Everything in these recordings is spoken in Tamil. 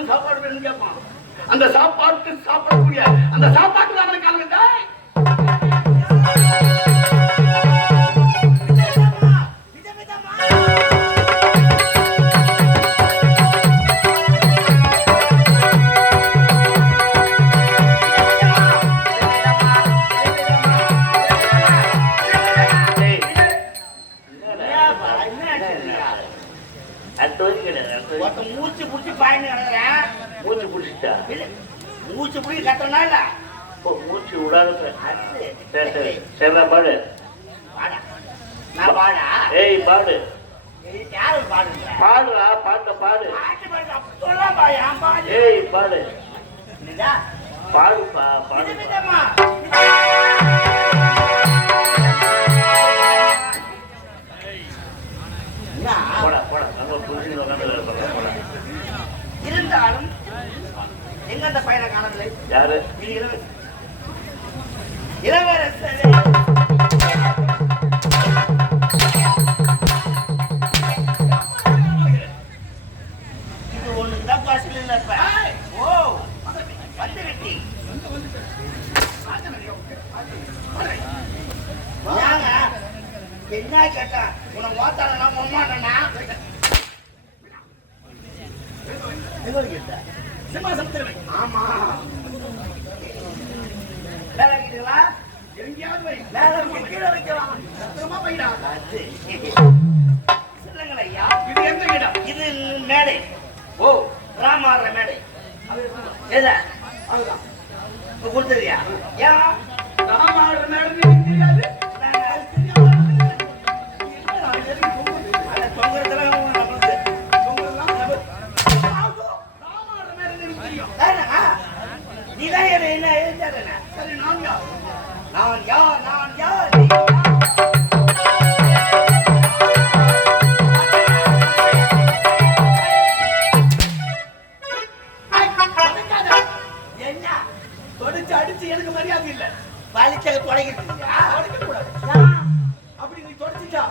சாப்பாடு வேணும் கேட்பான். அந்த சாப்பாட்டு சாப்பிடக்கூடிய அந்த சாப்பாட்டு தான் காலங்கட்டா மூச்சு புடிச்சு பாயின்னு கிடக்குறேன். மூச்சு புடிச்சிட்டா மூச்சு புடி கத்துறனா இல்ல மூச்சு விடாத சரி பாடு நான் பாடா ஏய் பாடு யாரு பாடுங்க பாடுடா பாட்ட பாடு சொல்லப்பா ஏன் பாடு ஏய் பாடு பாடுப்பா பாடு இருந்தாலும் எங்க அந்த பையனை காணவில்லை. யாரு இளவரசர் இது ஒண்ணுதான் பஸ்ல இல்ல. ஓ வந்து வெட்டி என்ன கேட்டா உனக்கு ஓத்தானா உமானா சிம்மாசனத்தில் ஆமா வேலைங்களா எங்கேயாவது வேலை கீழே வைக்கலாம். சத்திரமா வைடா சொல்லுங்கள் ஐயா. இது எந்த இடம்? இது மேடை. ஓ ராமாற மேடை. ஏதா அதுதான் கொடுத்ததியா? ஏன் ராமாற மேடை தெரியாது? அடிச்சு எனக்கு மரியாதை இல்ல. வலிச்சக தொடங்கிட்டு அப்படி நீ தொடச்சிட்டா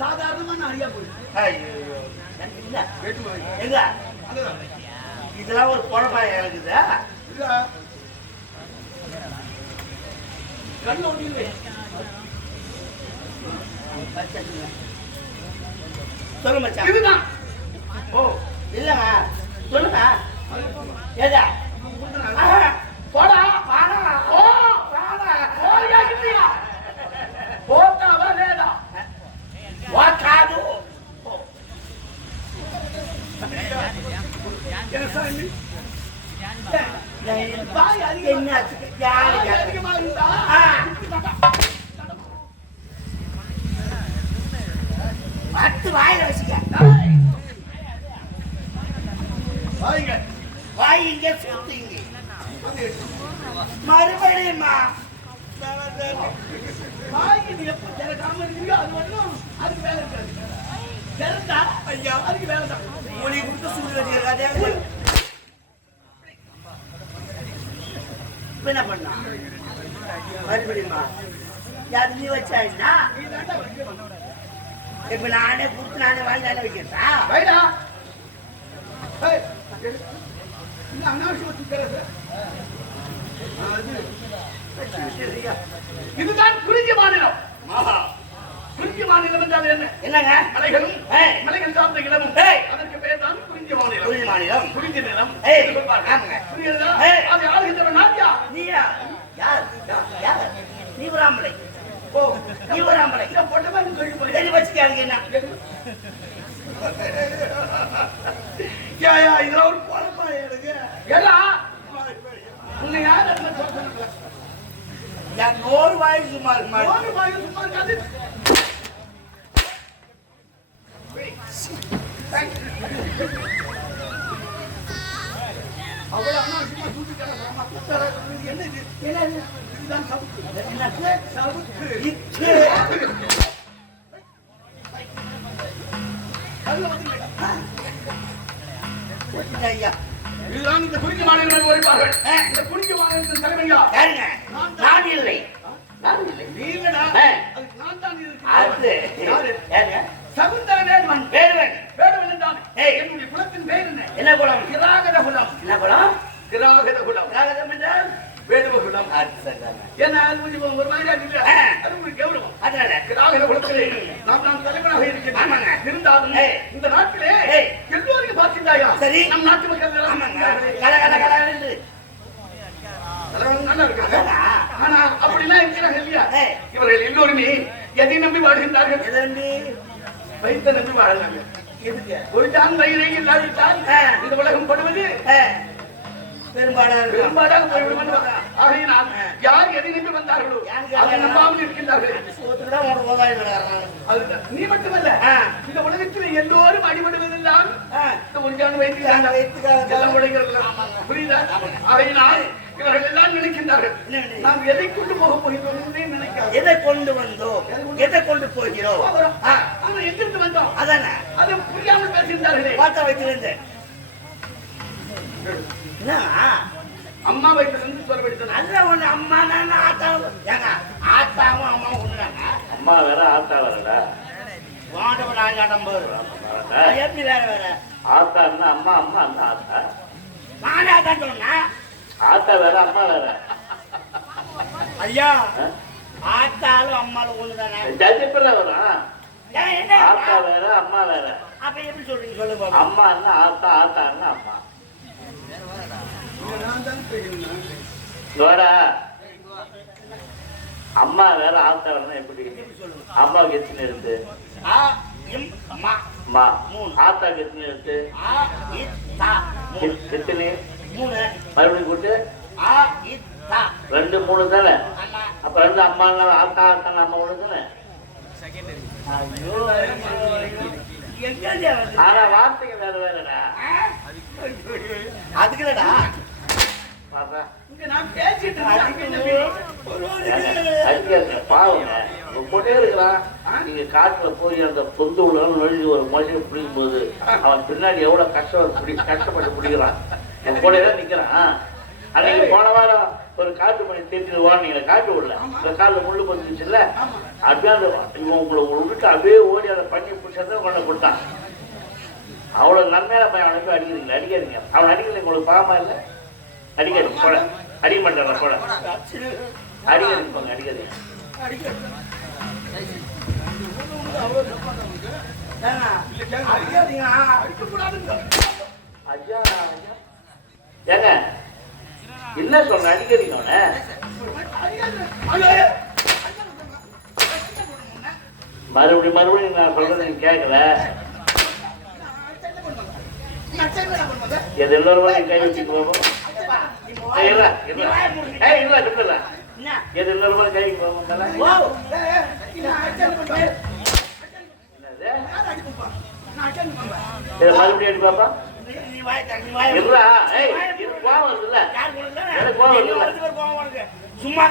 சாதாரணமா நான் அறியா போயிடுவேன். இதெல்லாம் ஒரு குழப்பம் இருக்குதா? கண்ணு ஒட்டிடுவே. சொல்லு மச்சான். இதுதான். ஓ இல்லங்க சொல்லுங்க. ஏதா போடா பாடா ஓ போயா இல்லையா போட்டாவா வேடா வாக்காது பாய் என்ன அதிகமா இருந்தா பத்து வாயில வச்சுக்க. பாய்ங்க வாய் இங்க சுத்து இங்க மறுபடியுமா பாய் இது எப்ப திறக்காம இருக்கீங்க அது ஒண்ணும் அதுக்கு வேலை இருக்காது. திறந்தா ஐயா அதுக்கு வேலை தான். மொழி கொடுத்து சூடு வச்சுக்கிறதே என்ன பண்ணா மறுபடியுமா யாரு நீ வச்சாயினா நீ தாண்டா வைக்க வந்த. இப்ப நானே கொடுத்து நானே வாங்கி நானே வைக்கிறா வைடா ஏய் இந்த அனாவசியமா திக்கறது. இதுதான் குறிஞ்சி மாநிலம். குறிஞ்சி மாநிலம் என்றால் என்ன? என்னங்க மலைகளும் ஏய். மலைகள் சார்ந்த இடமும் ஏய். அதற்கு பேர் தான் குறிஞ்சி மாநிலம். குறிஞ்சி மாநிலம். குறிஞ்சி நிலம் ஏய். என்று சொல்வார்கள். ஆமாங்க. புரியுதா? ஏய். அதை ஆளுகின்றவன் நான் யார்? நீயா யார் யார் நீ வராமலை ஓ நீ வராமலை இதை போட்டவன் எனக்கு சொல்லி போய். சரி வச்சுக்காங்க என்ன ஏயா இதுல ஒரு பொழப்பா எனக்கு எல்லாம் உன்னை யார் என்ன சொல்றாங்க? என் நோறு வாய் சும்மா இருக்கு மாதிரி ஒரு வாயு சும்மா இருக்காது. அவ்வளவு அனாவசியமா தூக்கி கிடக்குறாமா. என்ன இது? என்ன இது? இதுதான் சவுக்கு. என்ன சவுக்கு. இக்கு அதுல வந்துருக்கா? ஐயா இதுதான் இந்த குறிஞ்சி மாநிலம் ஒழிப்பார்கள். இந்த குறிஞ்சி மாநிலத்தின் தலைமையா யாருங்க நான் இல்லை நான் இல்லை நீங்கடா. ஆ. அதுக்கு நான் தான் அது இருக்கிறேன். யாரு? யாருங்க சகுந்தர வேடுவன். வேடுவன் வேடுவன் என்றான். ஏய். என்னுடைய குலத்தின் பேர் என்ன? என்ன குலம் கிராகத குலம். என்ன குலம் கிராகத குலம். ராகதம் என்றால் வேடுவ குலம். அது சரிதாங்க ஏன்னா அது கொஞ்சம் ஒரு மாதிரியா இல்லையா? ஆ. அது ஒரு கௌரவம். அதனால கிராகத குலத்திலே நான் தலைவனாக இருக்கிறேன். ஆமாங்க. இருந்தாலும் ஏய். இந்த நாட்டிலே ஏய். எல்லோருக்கும் பார்த்திருந்தாயா? சரி. நம் நாட்டு மக்கள் எல்லாம் ஆமாங்க கல கல கல என்று தலைவன் நல்லா இருக்காங்க. அதான். ஆனா அப்படிலாம் இருக்கிறாங்க இல்லையா? ஏய். இவர்கள் எல்லோருமே எதை நம்பி வாழ்கின்றார்கள்? எதன்பி வைத்த நம்பி வாழ்றாங்க. எதுக்கு ஒரு தான் வயிறை இல்லாவிட்டால் ஆ. இந்த உலகம் படுவது பெரும்பாலாக இருக்கும் பெரும்பாலாக போய்விடும். ஆகையினால் யார் எதை நம்பி வந்தார்களோ யாருக்கு அதை நம்பாமல் இருக்கின்றார்கள். சோத்துக்கு தான் உனக்கு உதவி கிடக்கிறான் அதுதான். நீ மட்டுமல்ல, ஆ. இந்த உலகத்தில் எல்லோரும் அடிபடுவதெல்லாம் ஆ. இந்த ஒரு ஜான் வைத்து வைத்துக்காக எல்லாம் உழைக்கிறது. புரியுதா? ஆகையினால் இவர்கள் எல்லாம் நினைக்கின்றார்கள் என்ன நினைக்கிறார்கள்? நாம் எதை கொண்டு போக போகிறோம் என்றே நினைக்காது. எதை கொண்டு வந்தோம் எதை கொண்டு போகிறோம் போகிறோம். ஆ. ஆனா எங்கிருந்து வந்தோம் அதானே அது புரியாமல் பேசுகின்றார்களே. பார்த்த வைத்திருந்தேன் என்ன அம்மா வயிற்றிலிருந்து சொல்ல நல்ல ஒண்ணு அம்மா நான் ஆத்தாவும் ஏங்க ஆத்தாவும் அம்மாவும் ஒண்ணுதாங்க அம்மா வேற ஆத்தா வேறடா. வாண்டவன் ஆண்டாட்டம் போது எப்படி வேற வேற ஆத்தா என்ன அம்மா, அம்மா என்ன ஆத்தா? நானே ஆத்தான் சொன்னா ஆத்தா வேற அம்மா வேற. ஐயா ஆத்தாலும் அம்மாலும் ஒண்ணுதானே ஜட்ஜிப்பட வரும். ஏன் என்ன ஆத்தா வேற அம்மா வேற. அப்ப எப்படி சொல்றீங்க சொல்லுங்க பாப்போம். அம்மா என்ன ஆத்தா, ஆத்தா என்ன அம்மா. இதோட அம்மா வேற ஆத்தா வேற எப்படி? அம்மாவுக்கு எத்தனை இருக்கு? ஆ இம் மா அம்மா. மூணு. ஆத்தாக்கு எத்தனை இருக்கு? ஆ இ தா மூணு எத்தனை? மூணு மறுபடியும் கூட்டு ஆ இ தா 2 3 தானே. அம்மா அப்ப 2 அம்மா ஆத்தா, ஆத்தா அம்மா ஒண்ணு தானே. ஐயோ எங்க வந்து ஆனா வார்த்தைங்க வேற வேறடா. அதுக்குலடா பாப்பா இங்க நான் பேசிட்டு இருக்கேன். அங்க என்ன பேச்சு? பாவங்க கொண்டே இருக்கிறான். நீங்க காட்டுல போய் அந்த பொந்து உள்ள நொழிஞ்சு ஒரு மோசடி பிடிக்கும் போது அவன் பின்னாடி எவ்வளவு கஷ்டப்பட்டு பிடிக்கிறான். என் கூட தான் நிக்கிறான். அன்னைக்கு போன வாரம் ஒரு காட்டு மணி தேர்த்திடுவான். நீங்க காட்டு விடல, இந்த காலில் முள்ளு பந்துச்சுல்ல, அப்படியே அந்த இவன் உங்களை விட்டுட்டு அப்படியே ஓடி அதை பண்ணி பிடிச்சதை கொண்டு கொடுத்தான். அவ்வளவு நன்மையான பையன் அவனை போய் அடிக்கிறீங்களா? அடிக்காதீங்க. அவன் அடிக்கல, உங்களுக்கு பாவமா இல்லை? அடிக்காதீங்க. அடிக்க மாட்டேன் போட அடிக்கிறது போங்க அடிக்கிறது ஐயா ஏங்க என்ன சொல்ற அடிக்கிறீங்க அவனை மறுபடியும் நான் சொல்றது நீங்க கேட்கல எது எல்லாரும் கை வச்சுட்டு போவோம் இல்ல எது எல்லாரும் கை போவோம் மறுபடியும் அடி பாப்பா சும்மா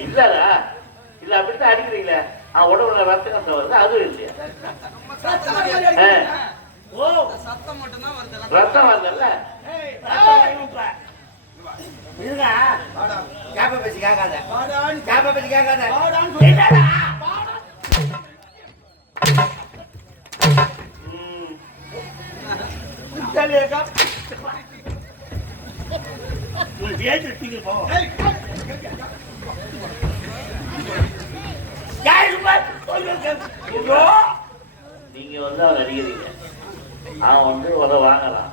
இல்லடா இல்ல அப்படித்தான் அடிக்கிறீங்களே உடம்புல ரத்தம் வருது அதுவும் இல்லையா ரத்தம் வருதுல்ல பேசி கேட்காத பேசி கேட்காத நீங்க அவன் அடிக்கிறீங்க அவன் உத வாங்கலாம்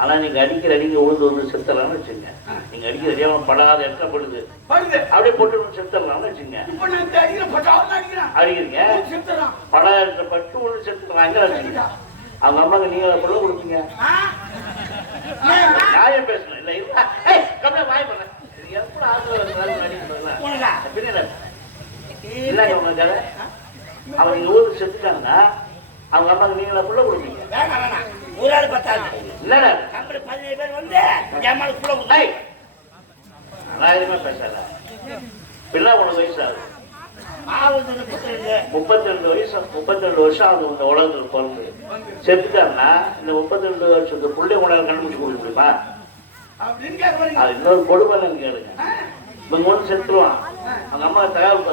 ஆனா நீங்க அடிக்க உழுந்து செத்துடலாம்னு வச்சுங்க நீங்க அடிக்க அடியாம படாத இடத்துல படுது அப்படியே போட்டு செத்துடலாம்னு வச்சுங்க அடிக்கிறீங்க படாத இடத்துல பட்டு உழுந்து செத்துக்கிறாங்க அவங்க அம்மாக்கு நீங்க பொருள் கொடுப்பீங்க நியாயம் பேசணும் இல்ல கம்மியா வாய் பண்ண எப்படி இல்லங்க உங்க கதை அவங்க இங்க ஊருக்கு செத்துட்டாங்கன்னா அவங்க அம்மாக்கு நீங்களா புள்ள கொடுப்பீங்க ஒரு ஆள் பத்தாது இல்லடா கம்பெனி 17 பேர் வந்து ஏமாளுக்கு புள்ள கொடுத்தாய் எதுவுமே பேசல பிள்ளை உனக்கு வயசு ஆகுது 32 வருஷம் ஆகுது இந்த உலகத்துல பிறந்து செத்துட்டாங்கன்னா இந்த 32 வருஷத்து புள்ளை உணவு கண்டுபிடிச்சு கொடுக்க முடியுமா அது இன்னொரு கொடுமைன்னு கேளுங்க இவங்க வந்து செத்துருவான் அவங்க அம்மா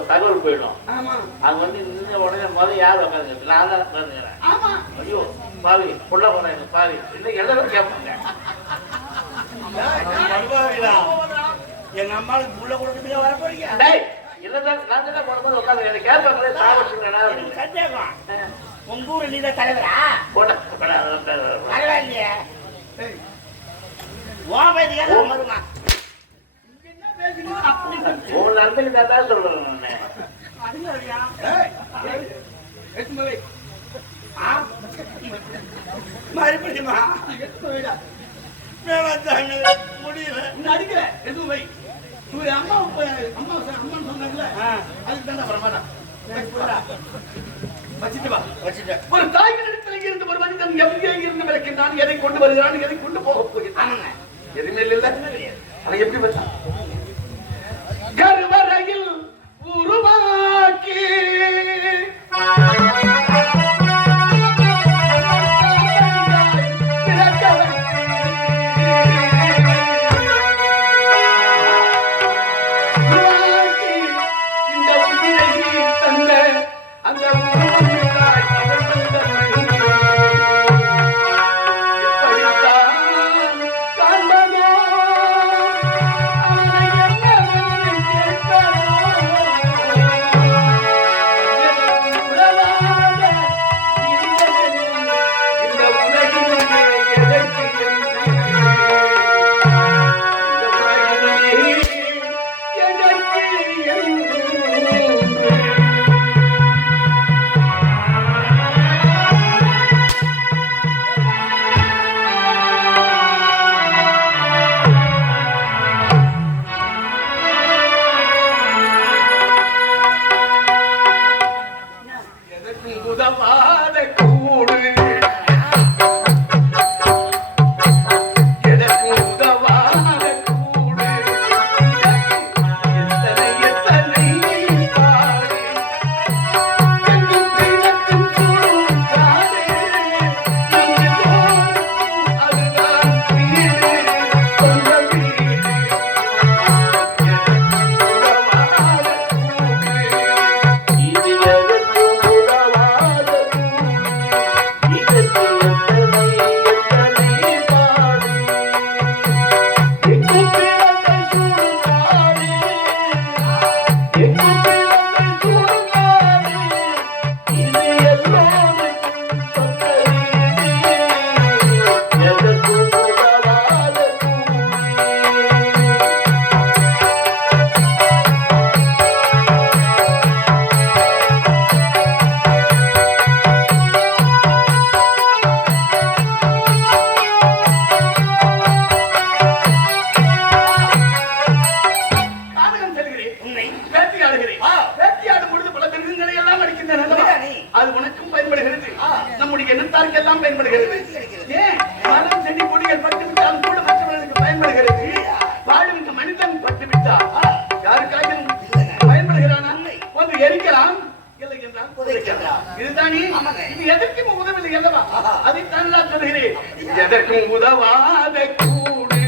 தகவல் போயிடும் அவங்க வந்து இந்த உடனே முதல்ல யார் உட்காந்துங்க நான் தான் உட்காந்துக்கிறேன் ஐயோ பாவி புள்ள போறாங்க பாவி இன்னும் எல்லாரும் கேட்பாங்க எங்க அம்மாவுக்கு புள்ள கொடுக்கறதுக்கு வர போறீங்க இல்லதான் நான் தான் போடும்போது உட்காந்து எனக்கு கேட்பாங்களே சாவச்சுங்க சந்தேகம் உங்க ஊர் நீதான் தலைவரா இல்லையே வருமா உங்க நண்பனுக்கு தான் சொல்றேன் மறுபடியுமா முடியல அடிக்கல எதுவும் வை அம்மா அம்மான்னு சொன்னாங்கல்ல அதுக்கு தானே வரமாட்டான் ஒரு தாயின் இடத்தில் இருந்து ஒரு மனிதன் எங்கே இருந்து விளக்கின்றான் எதை கொண்டு வருகிறான் எதை கொண்டு போக போகிறான் எதுவுமே இல்லை அவன் எப்படி வந்தான் கருவறையில் உருவாக்கி காண்பனோ அவனை பயன்படுகிறது. ஏன் மரம் செடி கொடிகள் பட்டு விட்டாலும் கூட மற்றவர்களுக்கு பயன்படுகிறது. வாழுகின்ற மனிதன் பட்டு விட்டால் யாருக்காகவும் பயன்படுகிறான். ஒன்று எரிக்கலாம், இல்லை என்றால் புதைக்கலாம். இதுதானே இது எதற்கும் உதவில்லை அல்லவா? அதைத்தான் நான் சொல்கிறேன். எதற்கும் உதவாத கூடு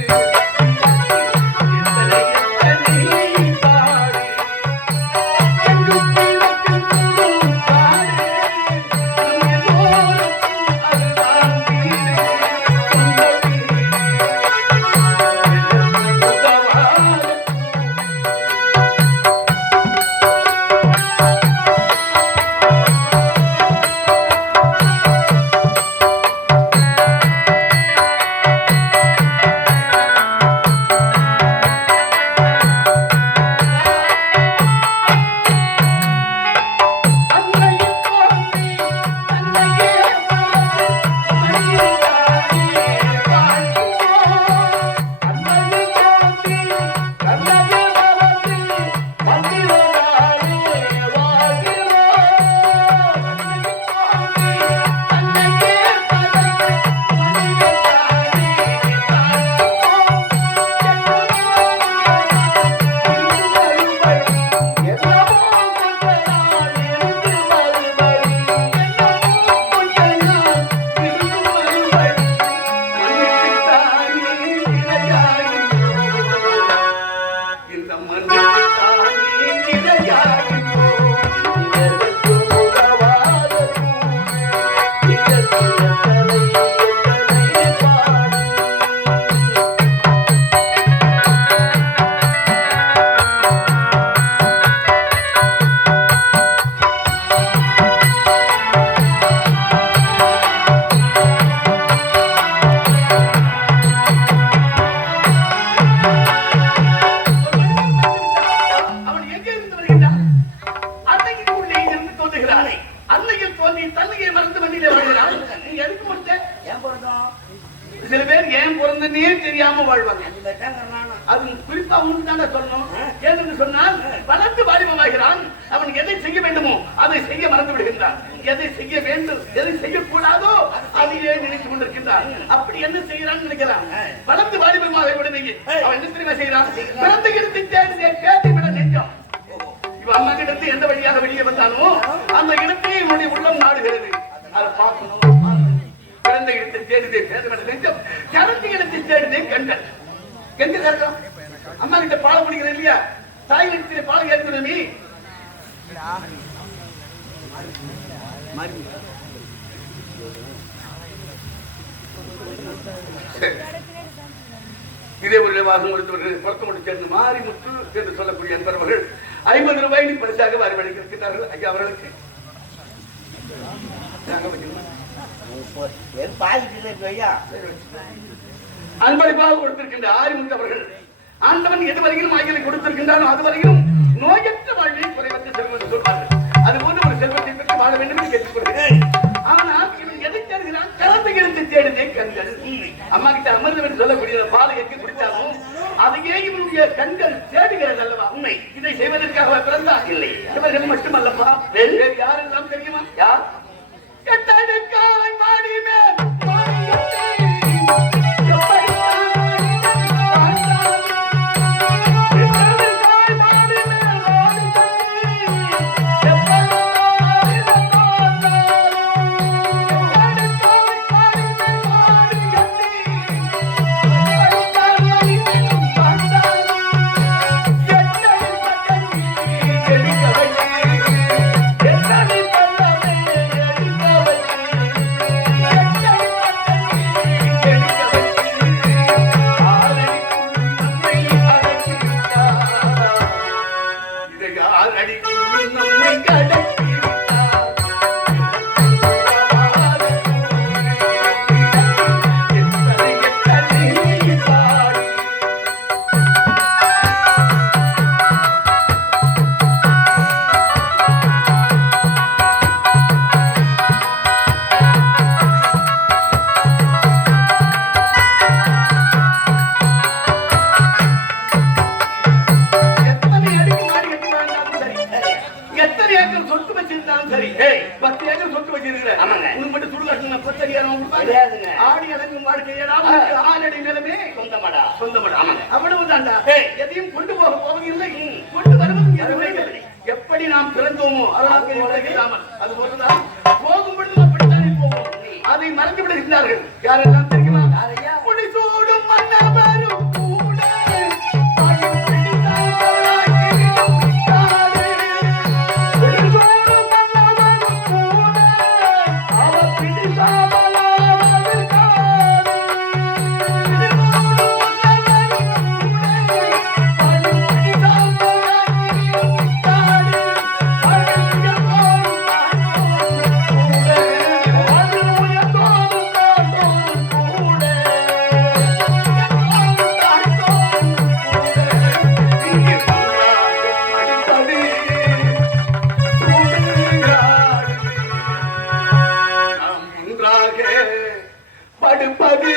சில பேர் ஏன் பிறந்தனே தெரியாம வாழ்வாங்க. அது குறிப்பா உனக்கு தான் சொல்லணும். ஏன்னு சொன்னால் வளர்ந்து வாலிபமாகிறான். அவன் எதை செய்ய வேண்டுமோ அதை செய்ய மறந்து விடுகின்றான். எதை செய்ய வேண்டும் எதை செய்யக்கூடாதோ அதையே நினைத்துக் கொண்டிருக்கின்றான். அப்படி என்ன செய்யறான்னு நினைக்கிறான். வளர்ந்து வாலிபமாக விடுவீங்க அவன் என்ன தெரியுமா செய்யறான்? பிறந்த இடத்தை தேடி விட நெஞ்சம். இவன் அம்மா கிட்ட எந்த வழியாக வெளியே வந்தாலும் அந்த இடத்தையே இவனுடைய உள்ளம் நாடுகிறது. அதை பார்க்கணும். பிறந்த இடத்தை தேடுதே நெஞ்சம், கரண்டி இடத்தை தேடுதே கண்கள். எங்க கறக்கும்? அம்மா கிட்ட பால் குடிக்கிற இல்லையா? தாய் இடத்திலே பால் ஏற்கிற நீ இதே ஒரு வாசம் கொடுத்தவர்கள் பொருத்தமோடு சேர்ந்து மாரிமுத்து என்று சொல்லக்கூடிய அன்பர்கள் 50 ரூபாய் பரிசாக வரவழைக்கிறார்கள். ஐயா அவர்களுக்கு அன்பளிப்பாக கொடுத்திருக்கின்ற ஆரிமுத்து அவர்கள் ஆண்டவன் எதுவரையிலும் ஆகியலை கொடுத்திருக்கின்றானோ அதுவரையிலும் நோயற்ற வாழ்வை குறைவற்ற செல்வம் என்று சொல்வார்கள். அதுபோன்று ஒரு செல்வத்தை பெற்று வாழ வேண்டும் என்று கேட்டுக்கொள்கிறேன். ஆனால் இவன் எதை தேடுகிறான்? கலந்த இடத்தை தேடுதே கண்கள். அம்மா கிட்ட அமிர்தம் என்று சொல்லக்கூடிய பாலை எங்கு குடித்தாலும் அதையே இவனுடைய கண்கள் தேடுகிறது அல்லவா? உண்மை. இதை செய்வதற்காக பிறந்தா இல்லை. இவர்கள் மட்டுமல்லப்பா, வேறு யாரெல்லாம் தெரியுமா? யார்? கட்டடக்காய் மாடி மேல் Thank you. இருந்தாலும் சரி ஏய். 10 ஏக்கர் சொத்து வச்சிருக்கிற ஆமாங்க. உனக்கு மட்டும் சுடுகாட்டுல 10 அதிகாரம் கிடையாதுங்க. ஆடி அடங்கும் வாழ்க்கையடா உனக்கு 6 அடி நிலமே சொந்தமாடா. சொந்தமாடா ஆமாங்க. அவ்வளவு தாண்டா ஏய். எதையும் கொண்டு போக போவதில்லை கொண்டு வருவதும் எதுவுமே இல்லை எப்படி நாம் பிறந்தோமோ அது போலதான் போகும் பொழுது அப்படித்தான் போவோம் அதை மறந்து விடுகின்றார்கள் யாரெல்லாம் தெரியுமா முடிசூடும் மன்னவரும் கூட படுப்பது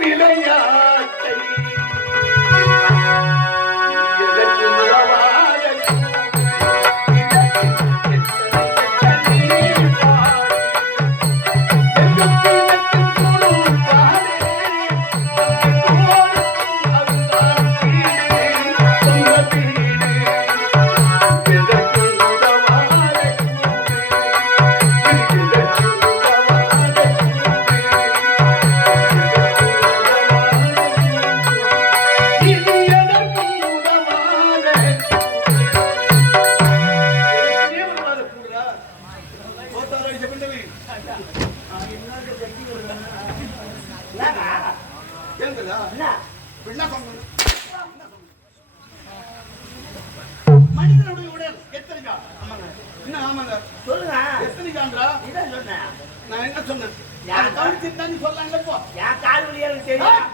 விளையாட்டை மனிதனுடைய உடல் எத்தனை ஜான்? என்ன ஆமாங்க சொல்லுங்க. எத்தனை ஜான்றா? இதான் சொன்னேன். நான் என்ன சொன்னேன்? யார் கவிழ்ச்சிருந்தான்னு சொல்லலாம்ல இப்போ. என் கால் வலி எனக்கு தெரியும்.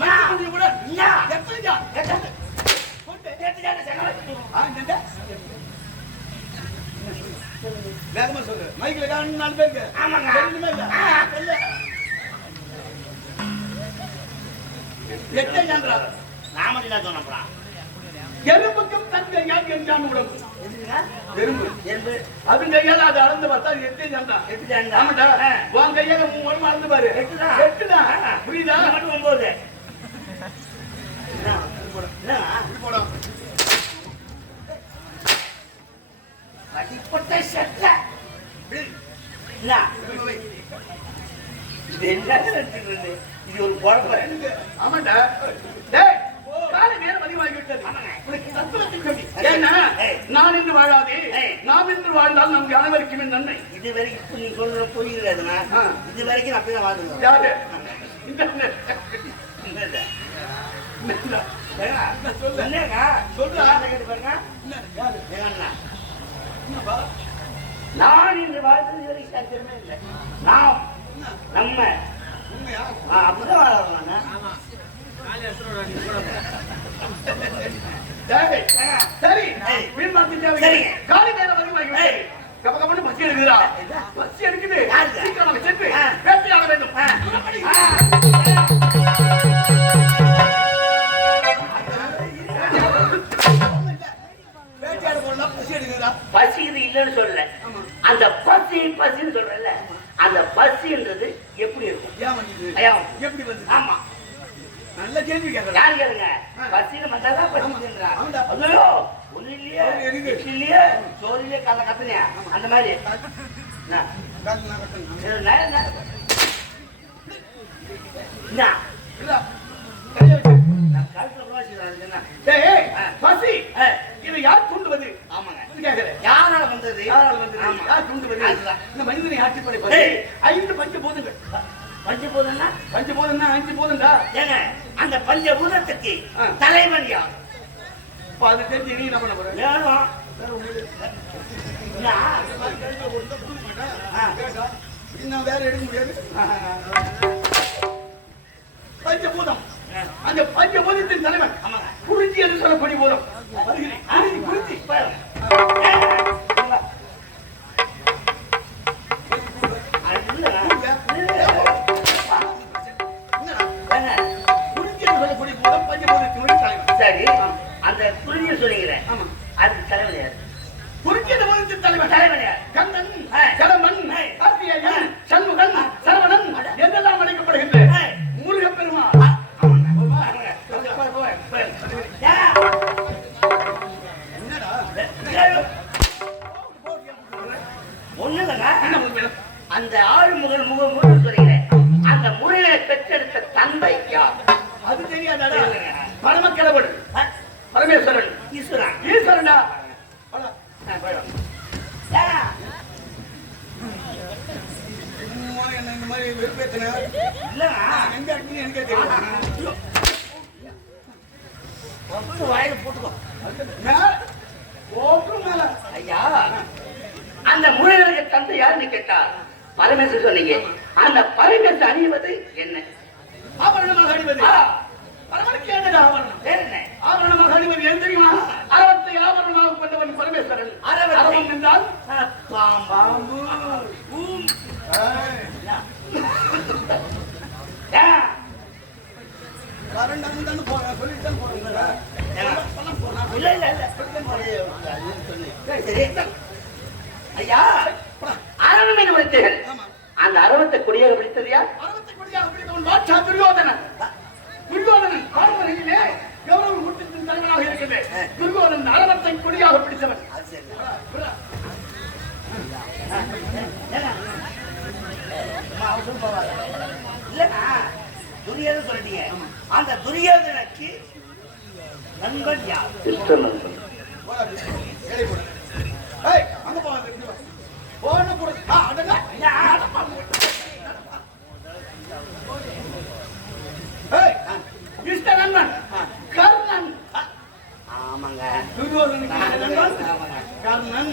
மனிதனுடைய உடல் என்ன? எத்தனை ஜான்? எத்தனை? கொண்டு. எத்தனை சங்கடம்? என்னடா? வேகமா சொல்லு. மைக்ல காணும் 4 பேருக்கு. ஆமாங்க. தெரியுமா இல்ல? சொல்லு. எத்தனை ஜான்றா? நாம என்ன சொன்னோம்? எறும்புக்கும் தங்க யார் என்றான் உடம்பு எதுங்க? எறும்பு எறும்பு. அது கையால அதை அளந்து பார்த்தா அது எத்தனை ஜான்றா? எட்டு ஜாண்டா? ஆமாடா. உன் கையால மூணு அளந்து பாரு. எட்டுதான். எட்டுதான். புரியுதா? இது மட்டும் 9. என்ன? என்ன? போடா. அடிப்பட்ட சட்டை. என்ன? இது என்ன நினைச்சுக்கிறது? இது ஒரு குழப்பம். ஆமாண்டா. டேய், காலை நேரம் அதிகமாகி விட்டது. உனக்கு தத்துவத்தை சொல்லி. ஏன்னா, நான் என்று வாழாதே. நாம் என்று வாழ்ந்தால் நமக்கு அனைவருக்குமே நன்மை. இது வரைக்கும் நீ சொல்ற புரியுறதுனா இது வரைக்கும் அப்படிதான் வாழ்ந்துருக்கோம். யாரு? நான் இன்று வாழ்ந்தது வரைக்கும் சாத்தியமே இல்லை. நாம் நம்ம அப்படிதான் வாழறோம். சரி, மீன் மாத்தி தேவை. காலை நேரம் அதிகமாகி விட்டது. கபகபன்னு பசி எடுக்குதா? பசி எடுக்குது. சீக்கிரமாக சென்று வேட்டையாட வேண்டும். வேட்டையாட போனா பசி எடுக்குதா? பசி இது இல்லைன்னு சொல்லல. அந்த பசின்னு சொல்றல, அந்த பசின்றது எப்படி இருக்கும்? ஏன் வந்தது? ஐயா எப்படி வந்தது? ஆமா, நல்ல கேள்வி கேட்கலாம். யார் கேளுங்க? பசின்னு வந்தாதான் பசிக்குதுன்றா. ஆமாடா. ஐயோ, ஒண்ணு இல்லையே, இட்லி இல்லையே, சோறு இல்லையே, காலைல கத்துனியா? அந்த மாதிரி. என்ன? இது என்ன? என்ன? இல்ல, கையை வச்சு. நான் கழுத்துல கூட வச்சுக்கிறேன், அதுக்கு என்ன? டேய், பசி இதை யார் தூண்டுவது? ஆமாங்க. இது கேட்கிறேன். யாரால வந்தது? யாரால் வந்தது? ஆமா. யார் தூண்டுவது? அதுதான். இந்த மனிதனை ஆட்சி படைப்பது டேய். 5 பஞ்சபூதங்கள். பஞ்சபூதம்னா? பஞ்சபூதம்னா 5 பூதம்டா. ஏங்க, அந்த பஞ்சபூதத்துக்கு தலைவன் யார்? அப்ப அது தெரிஞ்சு நீ என்ன பண்ண போற? வேணும். என்ன? இன்னும் வேற எடுக்க முடியாது. பஞ்சபூதம். அந்த பஞ்சபூதத்தின் தலைவன் ஆமாங்க. குறிஞ்சி என்று சொல்லக்கூடிய பூதம். வருகிறேன். குறிஞ்சி. குறிஞ்சி என்று சொல்லக்கூடிய பூதம் பஞ்சபூதத்தினுடைய தலைவன். சரி, அந்த குறிஞ்சி சொல்லுகிறேன். ஆமா. அதுக்கு தலைவன் யார்? குறிஞ்சி என்ற பூதத்தின் தலைவன். தலைவன் யார்? கண்ணன், ஆ. கடம்பன், ஆ. கார்த்திகேயன், சண்முகன், சரவணன் என்றெல்லாம் அழைக்கப்படுகின்ற ஆ. முருகப்பெருமான். ஒண்ணுங்க, என்ன முருகன்? அந்த ஆறு முதல் முருகன் சொல்லுகிறேன். அந்த முருகனை பெற்றெடுத்த தந்தை யார்? அது தெரியாதாடா? பரமக்கடவுள் பரமேஸ்வரன் ஈஸ்வரன். ஈஸ்வரனா? என்ன இந்த மாதிரி வெறுப்பேத்தன? எங்க இருக்குன்னு எனக்கே தெரியும். வாயில போட்டுக்கோ. ஓட்டும் மேல ஐயா, அந்த முருகனுக்கு தந்தை யாருன்னு கேட்டா பரமேஸ்வரன் சொன்னீங்க. அந்த பரமேஸ்வரன் அணிவது என்ன? ஆபரணமாக அணிவது. பரமனுக்கு ஏதா ஆபரணம்? வேற என்ன? ஆபரணமாக அணிவது ஏன் தெரியுமா? அறவத்தை ஆபரணமாக கொண்டவன் பரமேஸ்வரன். அறவம் என்றால் பாம்பு. ஐயா, அரவம் என்ன படித்தீர்கள்? அந்த அரவத்தை கொடியாக பிடித்தது யார்? அறவத்தை கொடியாக பிடித்தவன் பாட்சா துரியோதனன். துரியோதனன் பாரம்பரியிலே கௌரவ கூட்டத்தின் தலைவனாக இருக்கிறது. துரியோதனன் அறவத்தை கொடியாக பிடித்தவன். இல்லைண்ணா, துரியோதனன் சொல்லிட்டீங்க. அந்த துரியோதனுக்கு நண்பன் யார்? அங்க போவாங்க. போன போட இஷ்ட நண்பன் கர்ணன். ஆமாங்க. துரியோதனன் நண்பன் கர்ணன்.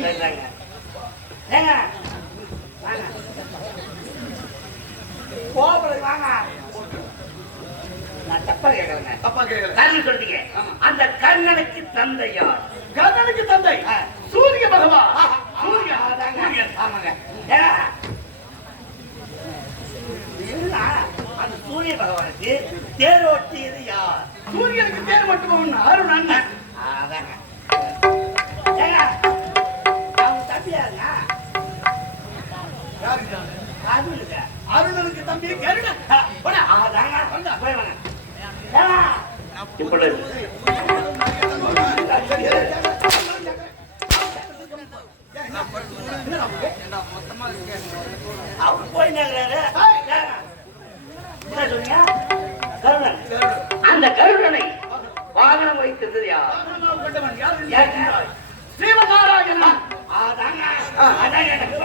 ஏங்க, வாங்க. கோபுரம் வாங்க. நான் தப்பா கேட்கறேங்க. அப்பா கேட்கல. கர்ணன் சொல்லிட்டீங்க. அந்த கர்ணனுக்கு தந்தை யார்? கர்ணனுக்கு தந்தை சூரிய பகவான். சூரிய ஆமாங்க. அந்த சூரிய பகவானுக்கு தேரோட்டியது யார்? சூரியனுக்கு தேர் மட்டும் அருணன். அதாங்க. அவங்க தம்பியாருங்க. அருணனுக்கு தம்பி கருணன். அதாங்க. போய் வாங்க. இப்படி அவர் போய் அந்த கருணனை வாகனம் வைத்தது யார்? ஸ்ரீமநாராயணன். அதாங்க. அதான் எனக்கு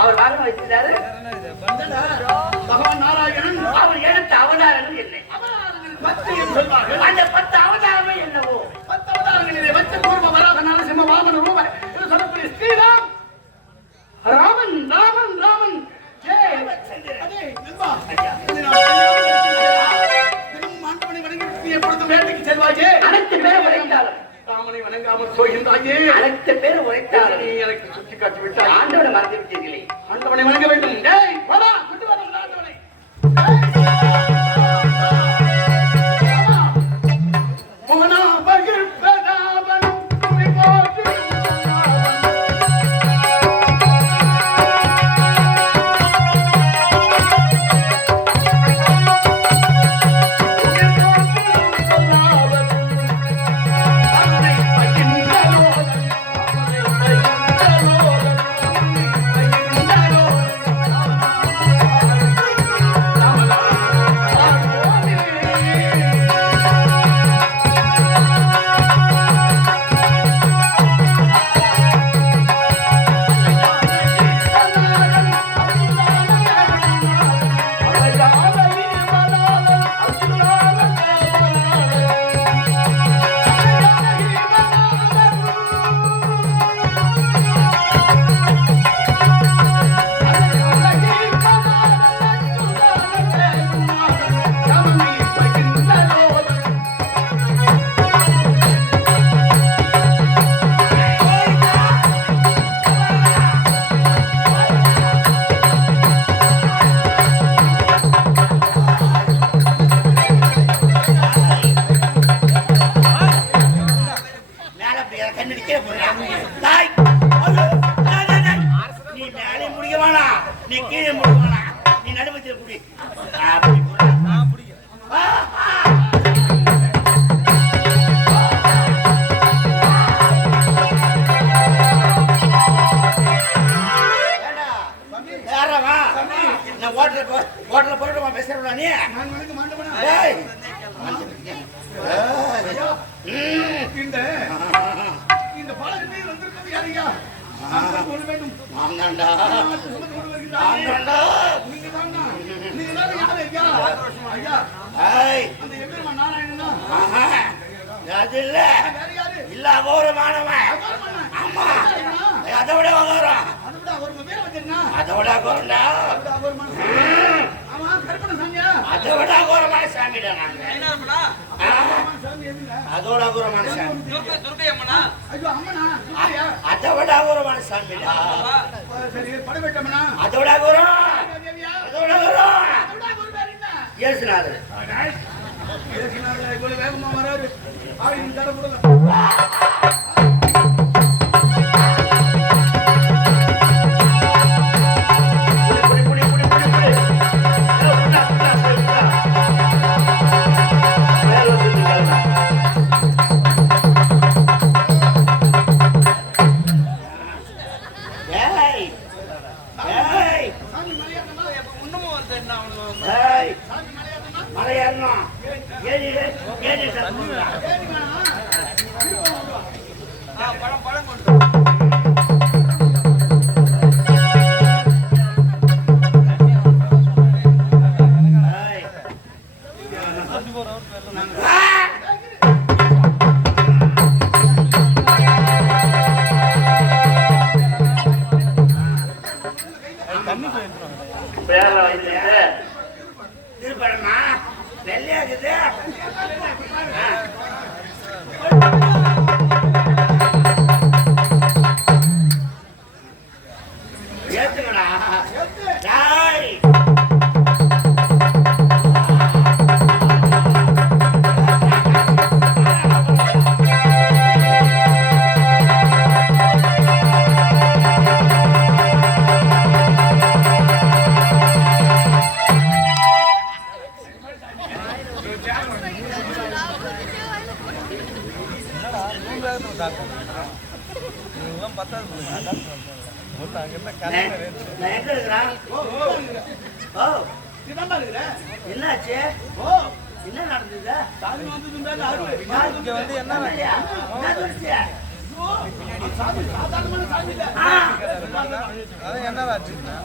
அவர் வாகனம் வைத்திருந்தாரு. பகவான் நாராயணன். அவர் எடுத்த அவதாரங்கள் என்ன? பத்து என்று சொல்வார்கள். அந்த 10 அவதாரங்கள் என்னவோ? 10 அவதாரங்களிலே வச்ச பூர்வ வராக நரசிம்ம வாமன ரூப என்று சொல்லக்கூடிய ஸ்ரீராம் ராமன் ராமன் ராமன் அனைத்து பேரும் உரைத்தாலும் ராமனை வணங்காமல் போகின்றாயே. அனைத்து பேரும் உரைத்தாலும் நீ எனக்கு சுட்டி காட்டி விட்டாய். ஆண்டவனை மறந்து விட்டீர்களே. ஆண்டவனை வணங்க வேண்டும். டேய் வாடா, கொண்டு வா நம்ம ஆண்டவனை. மோனா பகிர்பதாவன் துணி போட்டு ஆமாண்டா சுமந்து கொண்டு வருகிறாரே. ஆமாண்டா நீங்கதானா? நீங்கதானே யாரு ஐயா? ஐயா, ஏய் அந்த எம்பெருமான் நாராயணனா? ஆஹா அது இல்ல வேற யாரு? இல்ல அகோரமானவன் அகோரமானவன். ஆமா நாராயணனா? அதை விட அகோரம் அதை விட அவர் பேரை வச்சிருந்தா? அதை விட அகோரம்டா அதை விட அகோரமான சாமி. ஆமா, கருப்பண்ண சாமியா? அதை விட அகோரமான சாமிடா நாங்க அகோரமான சாமி எதுங்க? அதோட அகோரமான சாமி ஐயோ, அம்மனா? சுத்தையா? அதை விட அகோரமான சாமிடா சரி, படவேட்டம்மனா? அதோட அகோரம் தேவியா? அதோட அகோரம் அதை விட அகோர பேர் என்ன? இயேசுநாதர் பேசினாரு, இவ்வளவு வேகமா வராரு. ஆயிரம் தடவை கொடுங்க. புடி, புடி, புடி, புடி, புடி. புட்டா, புட்டா, புட்டா. மேல வச்சிருக்காங்க. ஏய் ஏய் சாமி மலையாளமா? ஏய் சாமி மலையாளமா? மலை ஏறணும் ஏறி ஏறி சாப்பிடுறா ஏறி வேணாமா? ஏய் பேர வச்சிட்டு திருப்படமா வெள்ளையாகுது ஏத்துக்கடா டேய் நான் எங்க இருக்கிறேன் ஓ இதாம்பா இருக்கிற? என்னாச்சு ஓ, என்ன நடந்தது சாமி வந்தது மேல அருள். இங்க வந்து என்ன இல்லையா? என்ன சொல்லுச்சு? ஐயோ, சாமி சாதாரணமான சாமி இல்ல. ஆ, அதான் என்ன ஆச்சுன்னா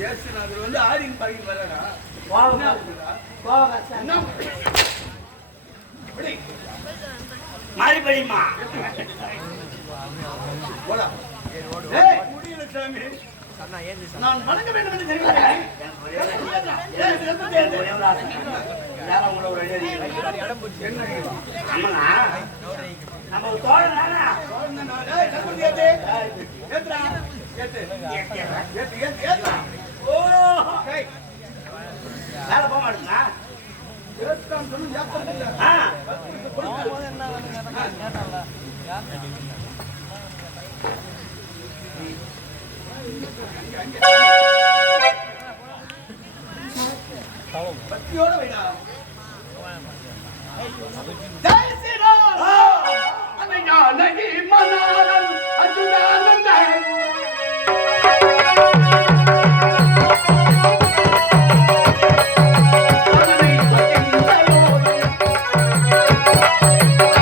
இயேசுநாதர் வந்து ஆடியின் பழகி வர்றாரா? போங்க, போங்க சார். என்ன? இப்படி, மறுபடியுமா போடா. ஏய், முடியல சாமி. நான் வணங்க வேண்டும் என்று தெரிவிக்கிறேன். ஏய், இது என்ன தேர்வு? ஒரே ஒரு ஆசை. எல்லாரும் உங்களை ஒரு அடி அடிக்கிறேன். ஆமாண்ணா. நம்ம ஒரு தோழன் தானே? ஏய், கருப்பட்டி ஏத்து. ஏத்துடா. ஏத்து. ஏத்து, ஏத்து, ஏத்துடா. ஓ, ஏய், வேலை போக மாட்டேங்களா? ஏத்துடான்னு சொல்லு, ஏத்தம் இல்ல. ஆ, பக்தியோட வைடா. ஜெய் ஸ்ரீராம். அந்த ஞானகி மனாரன் அச்சுதானந்தன். அவனை பகிர்ந்தலோடும்.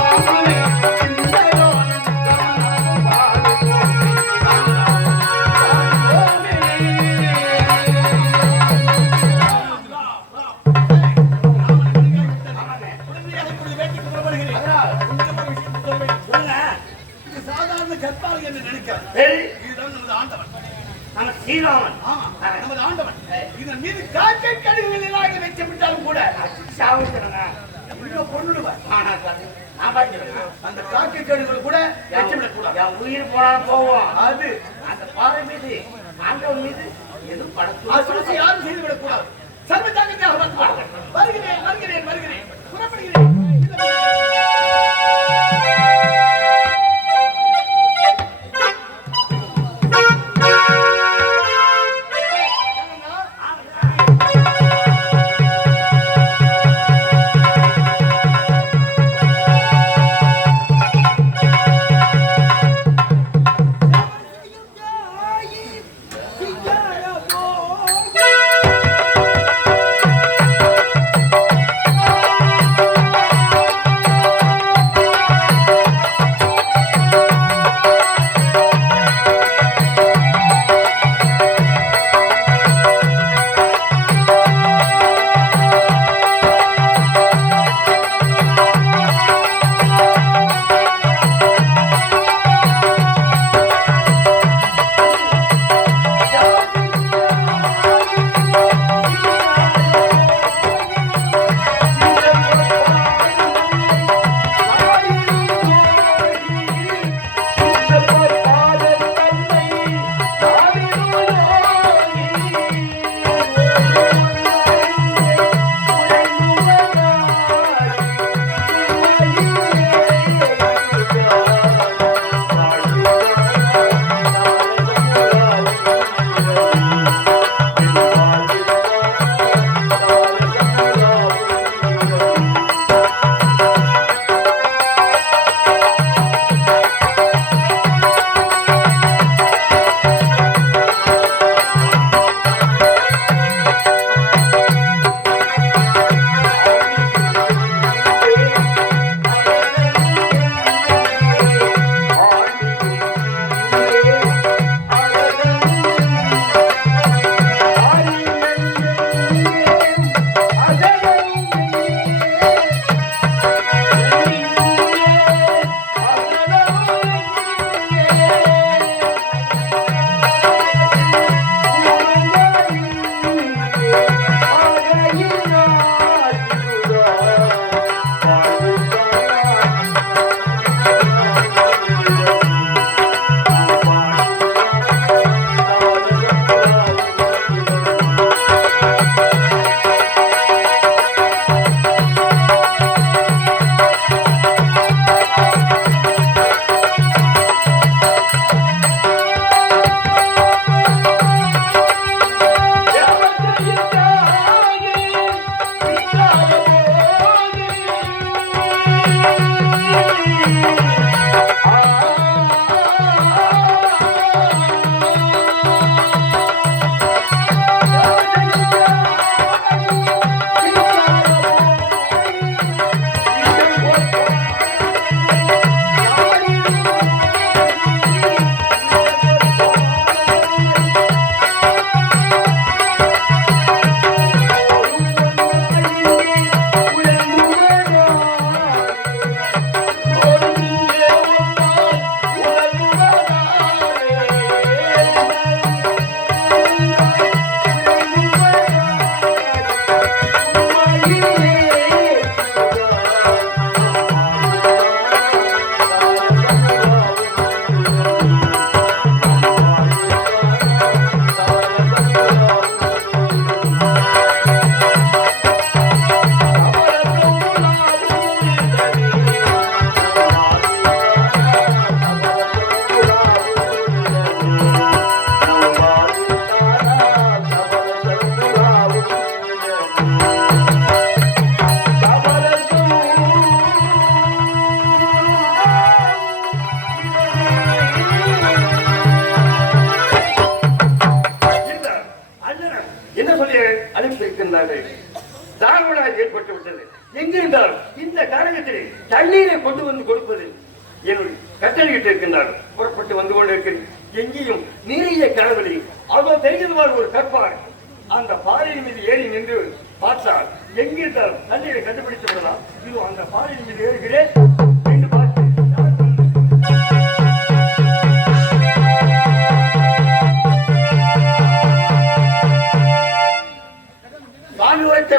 அவனை பகிர்ந்தலோடும். உடனடியாக இப்பொழுது வேண்டிக் கொள்ளப்படுகிறேன். உங்களிடம் ஒரு விஷயத்தை சொல்ல வேண்டும். சொல்லுங்க. இது சாதாரண கற்பாறை என்று நினைக்காது. சரி, இதுதான் நமது ஆண்டவன். நம்ம ஸ்ரீராமன். ஆமா, நமது ஆண்டவன். இதன் மீது காக்கை கடுகுகள் எல்லாம் வைத்து விட்டாலும் கூட சாவிக்கிறேங்க. எப்படியோ கொன்னுடுவார். ஆனா சார், நான் பார்க்கிறேங்க. அந்த காக்கை கடுகுகள் கூட வச்சு விடக்கூடாது. என் உயிர் போனாலும் போவோம். அது அந்த பாறை மீது ஆண்டவன் மீது எதுவும் அசுரத்தை படத்து யாரும் செய்து விடக்கூடாது. சர்வ ஜாக்கிரதையாக பார்த்துக்கொள்ளுங்கள். வருகிறேன், வருகிறேன், வருகிறேன். புறப்படுகிறேன். ஆ தகராறு ஏற்பட்டு விட்டது. எங்கிருந்தாலும் இந்த காரணத்தில் தண்ணீரை கொண்டு வந்து கொடுப்பது என்னுடைய கட்டளையிட்டு இருக்கின்றார்கள். புறப்பட்டு வந்து கொண்டிருக்கிறேன். எங்கேயும் நிறைய கடவுளை அதோ தெரிகிறவாறு ஒரு கற்பார் அந்த பாறையின் மீது ஏறி நின்று பார்த்தால் எங்கிருந்தாலும் தண்ணீரை கண்டுபிடித்து விடலாம். இது அந்த பாறையின் மீது ஏறுகிறேன் என்று பார்த்து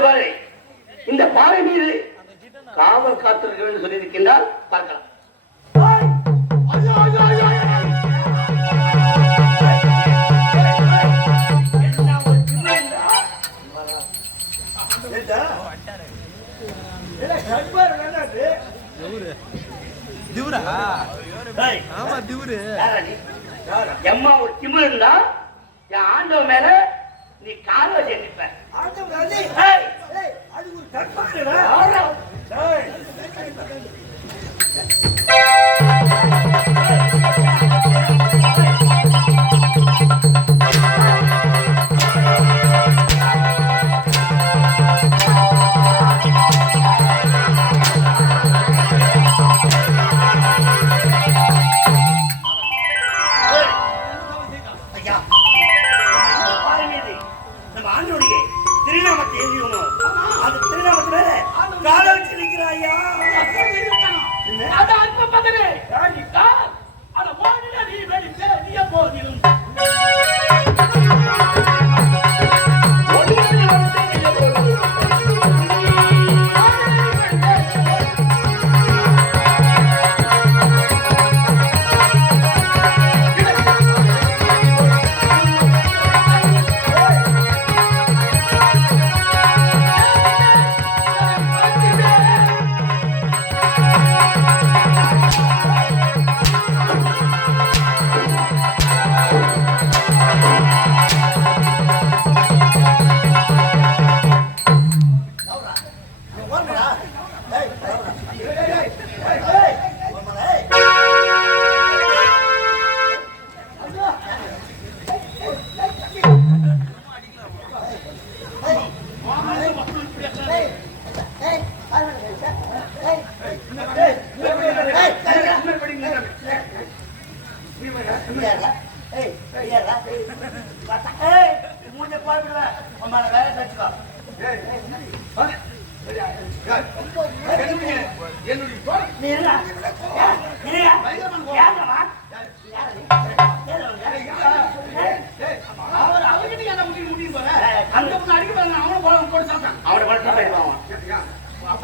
பாறை இந்த பாறை மீது காவல் காத்திருக்கிறேன் என்று சொல்லியிருக்கின்றால் பார்க்கலாம். எம்மா ஒரு திமிரு இருந்தா என் ஆண்டவ மேல நீ கால வச்சு எண்ணிப்ப. அது ஒரு கற்பாடு.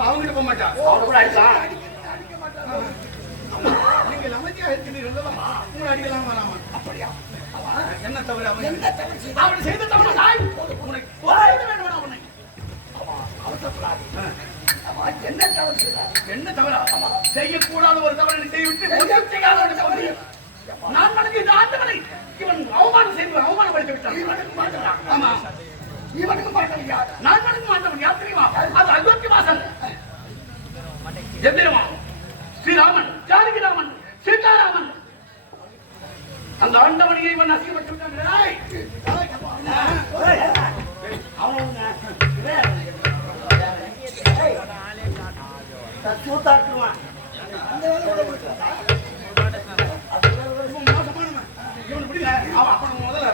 அவங்கிட்ட போக மாட்டான். அவனை கூட அடிக்கலாம். நீங்கள் அமைதியாக இருக்கிறீர்கள், உங்களை அடிக்கலாம் வராமா? அப்படியா? என்ன தவறு? அவனை செய்த தவறு என்ன தவறா? செய்யக்கூடாத ஒரு தவறு செய்துவிட்டு செய்யாத ஒரு தவறு நான் மனது இந்த ஆண்டவனை இவன் அவமானம் செய்து அவமானப்படுத்தி விட்டான். ஆமா, இவனுக்கு மாட்டவியா? நான் மனது மாட்டவன் யார் தெரியுமா? அது அயோத்தி வாசன் எந்திரமா ஸ்ரீராமன், ஜானகிராமன், சீதாராமன். அந்த ஆண்டவனையை இவன் அசிங்கப்பட்டு விட்டான். சூத்தாக்குவான். இவன் பிடிக்கல. அவன் அப்ப முதல்ல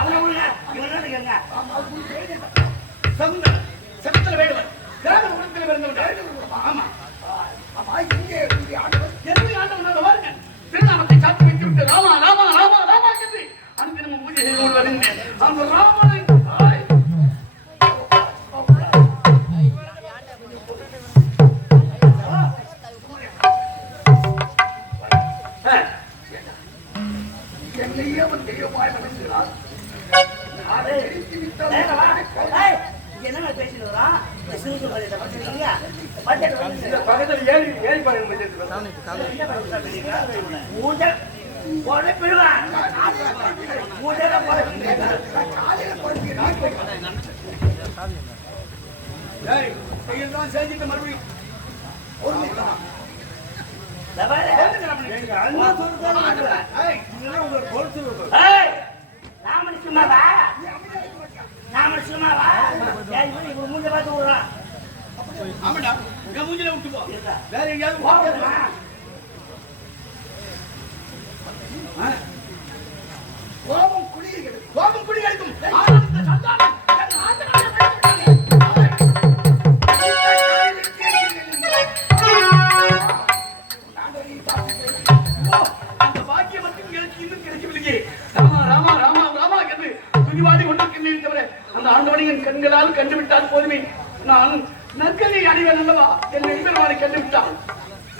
அவனை விடுங்க, இவன் சகத்துல வேடுவன் கிராம குளத்தில் பிறந்தவன். ஆமா, என்னுடைய ஆண்டவனாக பாருங்க. திருநாமத்தை காத்து வைத்து விட்டு ராமா ராமா ராமா ராமா என்று அனுப்பி நம்ம பூஜை செய்து கொண்டு வருகின்றேன். அந்த ராமனை செஞ்சுட்டு மறுபடியும் ராமன் சும்மாவா? ராமன் சும்மாவா? மூஞ்ச பார்த்து விடுறான். ஆமாடா என் மூஞ்சில விட்டு போ இருக்கா? வேற எங்கேயாவது போகணுமா? கோபம் குடி கிடைக்கும் ஆனால் இந்த சந்தானம் என் ஆண்டவனை விட்டுவிட்டானே. ஓ, அந்த பாக்கியம் மட்டும் எனக்கு இன்னும் கிடைக்கவில்லையே. ராமா ராமா ராமா ராமா என்று துதிவாடி கொண்டிருக்கின்றேன் தவிர அந்த ஆண்டவனை என் கண்களால் கண்டுவிட்டால் போதுமே. நான் நற்கனை அடைவேன் அல்லவா என் எம்பெருமானை கண்டுவிட்டான்.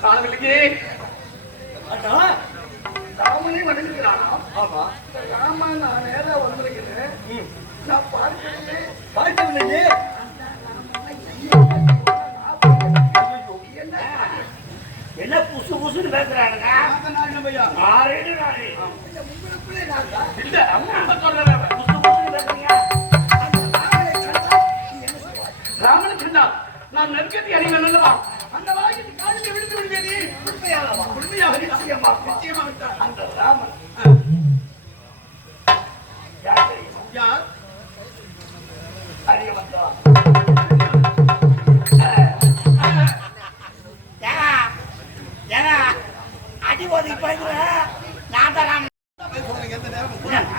காணவில்லையே. அண்ணா ராமனை வணங்குகிறானா? ஆமா ராமா நான் நேரா வந்திருக்கிறேன். நான் பார்க்கிறேன். பார்க்கவில்லையே. என்ன என்ன புசு புசுன்னு பேசுறானுங்க? ஆறேழு நாளு. இல்ல அம்மா சொல்றேன். புசு புசுன்னு பேசுறீங்க? ராமனை சொன்னார் நான் நற்கதி அறிவேன் அல்லவா அந்த வாயில் காலில் விழுந்து விடுவேனே. உண்மையாகவா? உண்மையாக நிச்சயமா நிச்சயமா விட்டார். அந்த ராமன் யார் தெரியுமா? யார்? அறிய வந்தவன். ஏங்க அடி ஒதுக்கி போய்க்கிற நான் தான் ராமன். என்னடா?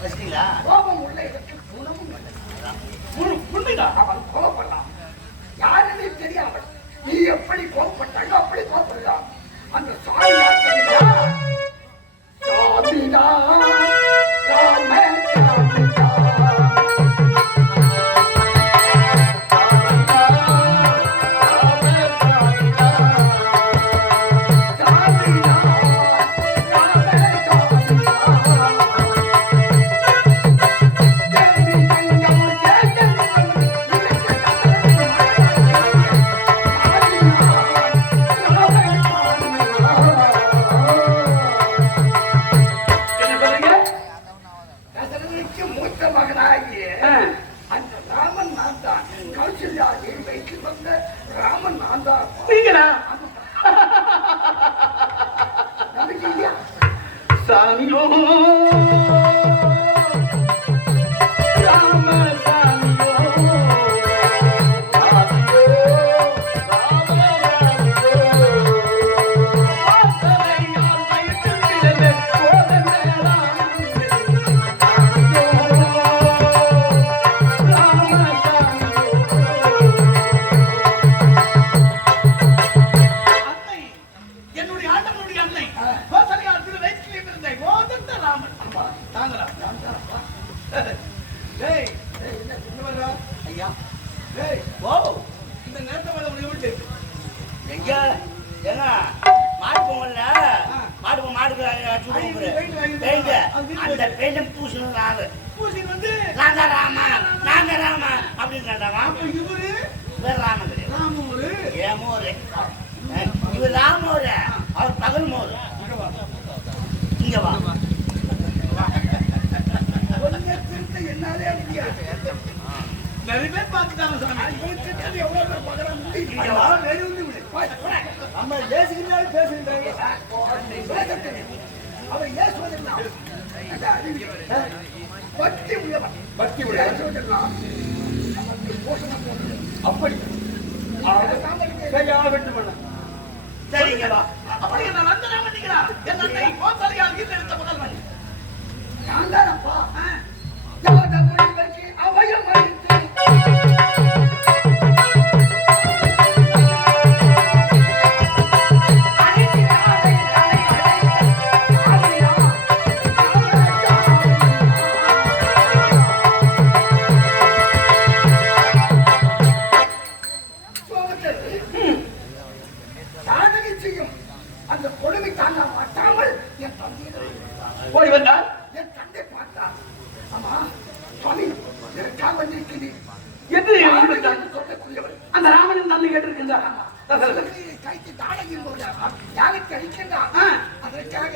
வச்சிட்டீங்களா? கோபம் உள்ள இடத்தில் குணமும் உண்மைதான். அவன் கோபப்பட்டான் யாருமே தெரியாமல். நீ எப்படி கோபப்பட்டாயோ அப்படி கோபப்படுகிறான். அந்த சாமி யார் தெரியுமா? சாமிதா ராம சாமிதா. சாமியோ ராம சாமியோ என்னுடைய ஆண்டவனுடைய அன்னை கோசலையாத்தில் வயிற்றில் இருந்த கோதண்ட ராமன். தாங்களா? டேய் என்ன கொண்டு வர்றா? ஐயா டேய் ஓ இந்த நேரத்தை மேல உன்னை விட்டு எங்க ஏங்க மாடு பொங்கல்ல மாடுக்கு பெயிண்ட் அந்த பெயிண்ட் பூசணும் நாலு பூசின் வந்து நான் தான் ராமா அப்படின்றாமா இவரு வேற ராமன் கிடையாது. ராமூரு ஏன் மோரு இவர் ராமோரு அவர் பகல் மோரு. இங்க வா ஒன்ன திருத்த என்னாலே முடியாது. நிறைய பேர் பார்த்துட்டாங்க சாமி. திருத்தது எவ்வளவு பேர் பார்க்கறாங்க. இங்க வா. நம்ம ஏசுகிறாரு பேசுகிறாரு. அவர் ஏசுவதெல்லாம் அந்த அறிவு பக்தி உள்ளவன். பக்தி உள்ள ஏசுவதெல்லாம் நமக்கு போஷணம் போன்றது. அப்படி கையாகட்டும் அண்ணா. சரிங்க வா. அப்படி என்ன வந்தனம் பண்ணிக்கிறார். என்னை கோசலையால் ஈர்த்தெடுத்த முதல்வன் நான் தானப்பா. யாத மொழிவர்க்கு அவயம் அளித்து அந்த கொடுமை தாங்க மாட்டாமல் என் தந்தை ஓடி வந்தார். என் தந்தை பார்த்தார். ஆமா சுவாமி எனக்காக வந்திருக்கிறது என்று சொல்லக்கூடியவர் அந்த ராமனின் தந்தை கேட்டிருக்கின்றார். கைத்து தாடையும் யாருக்கு அளிக்கின்றார். அதற்காக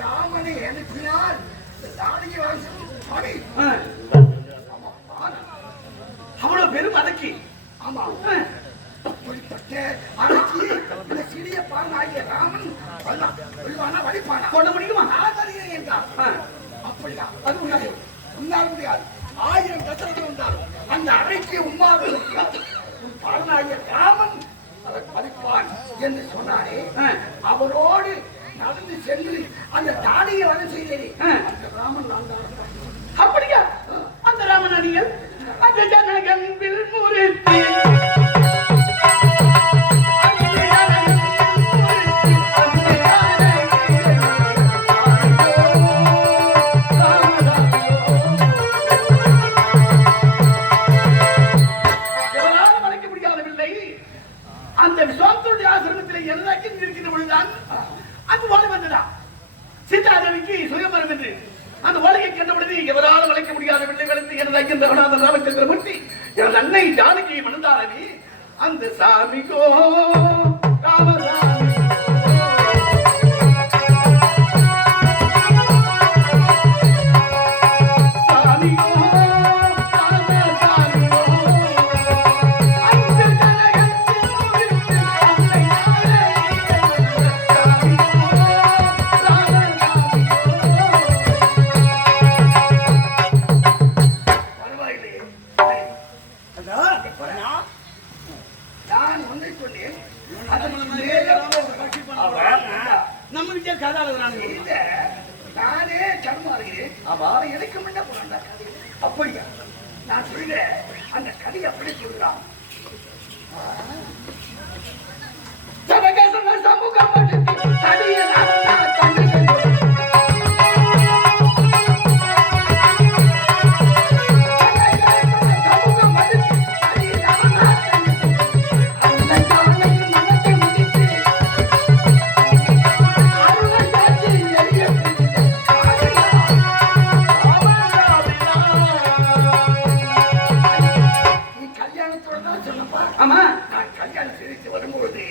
ராமனை அனுப்பினால் தாடையை வாங்கி சுவாமி அவ்வளவு பெரும் அதற்கு ஆமா அப்படிப்பட்ட அன்னைக்கு இந்த சிறிய பாலனாகிய ராமன் வெல்வானா வடிப்பானா சொல்ல முடியுமா? ஆதரிக்கிறேன் என்றார். அப்படியா? அது உண்மையே உன்னால் முடியாது. 1000 கசரங்கள் உண்டாலும் அந்த அறைக்கு உம்மாவே முடியாது. உன் பாலனாகிய ராமன் அதை பறிப்பான் என்று சொன்னாரே, அவரோடு நடந்து சென்று அந்த தாடியை வர செய்தேன். அந்த ராமன் நான் தான். அப்படியா? அந்த ராமன் அடிகள் அந்த ஜனகன்பில் முறித்து அந்த விஸ்வாமித்திரனுடைய ஆசிரமத்தில் எல்லாத்தையும் இருக்கின்ற பொழுதுதான் அந்த ஓலை வந்ததா சீதாதேவிக்கு சுயமரம் என்று அந்த ஓலையை கண்ட பொழுது எவரால் வளைக்க முடியாத பிள்ளைகளுக்கு எனது ராமச்சந்திரமூர்த்தி எனது அன்னை ஜானகியை மணந்தாரவி அந்த சாமிகோ ராமசாமி நம்மகிட்ட கதை எழுதுறாங்க. நானே சர்மாறுகிறேன். எனக்கு முன்ன போறாங்க. அப்படியா? நான் சொல்கிறேன் அந்த கதை அப்படி சொல்கிறான். சமூகம்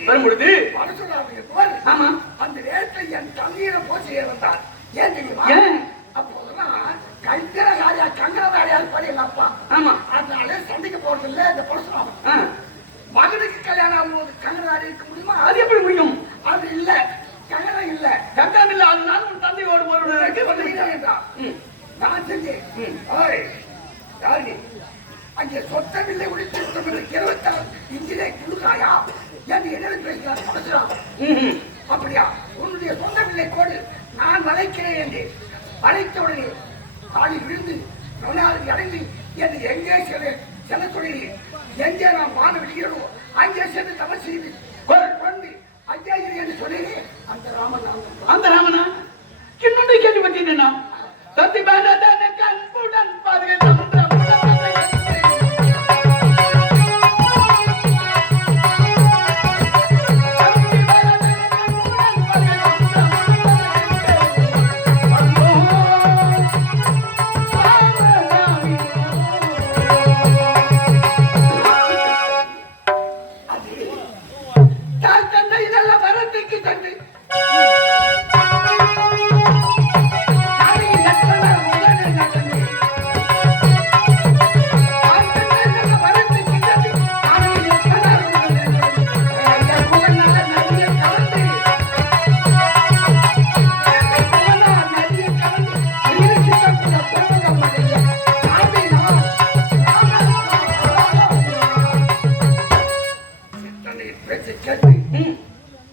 வரும்பொழுது ஆமா அந்த நேரத்தை என் தண்ணீரை போச்சு வந்தார். ஏன் தெரியுமா? அப்போதான் கைத்திரகாரியா சங்கரதாரியார் படி எங்க அப்பா. ஆமா அதனால சண்டைக்கு போறது இல்ல. இந்த பரசுராமன் மகனுக்கு கல்யாணம் ஆகும்போது கங்கராரி இருக்க முடியுமா? அது எப்படி முடியும்? அது இல்ல கங்கரம் இல்ல கங்கரம் இல்ல. அதனால உன் தந்தையோடு ஒரு என்றான். நான் செஞ்சேன். யாரு அங்கே சொத்தமில்லை உடைத்து 26 இன்ஜினை கொடுக்காயா என்று என்ன பேசுகிறார் பரசுராமன். அப்படியா? உன்னுடைய சொந்த பிள்ளை கோடு நான் வளைக்கிறேன் என்று வளைத்தவுடனே தாடி விழுந்து நொனாதி அடைந்து என்று எங்கே செல்ல சொல்கிறேன். எங்கே நான் வாழ விடுகிறோம் அங்கே சென்று தவறு செய்து கொண்டு ஐயா என்று சொல்கிறேன். அந்த ராமன் அந்த ராமனா இன்னொன்று கேள்விப்பட்டேன். தத்தி பாரதான கண்புடன் பாதுகாத்து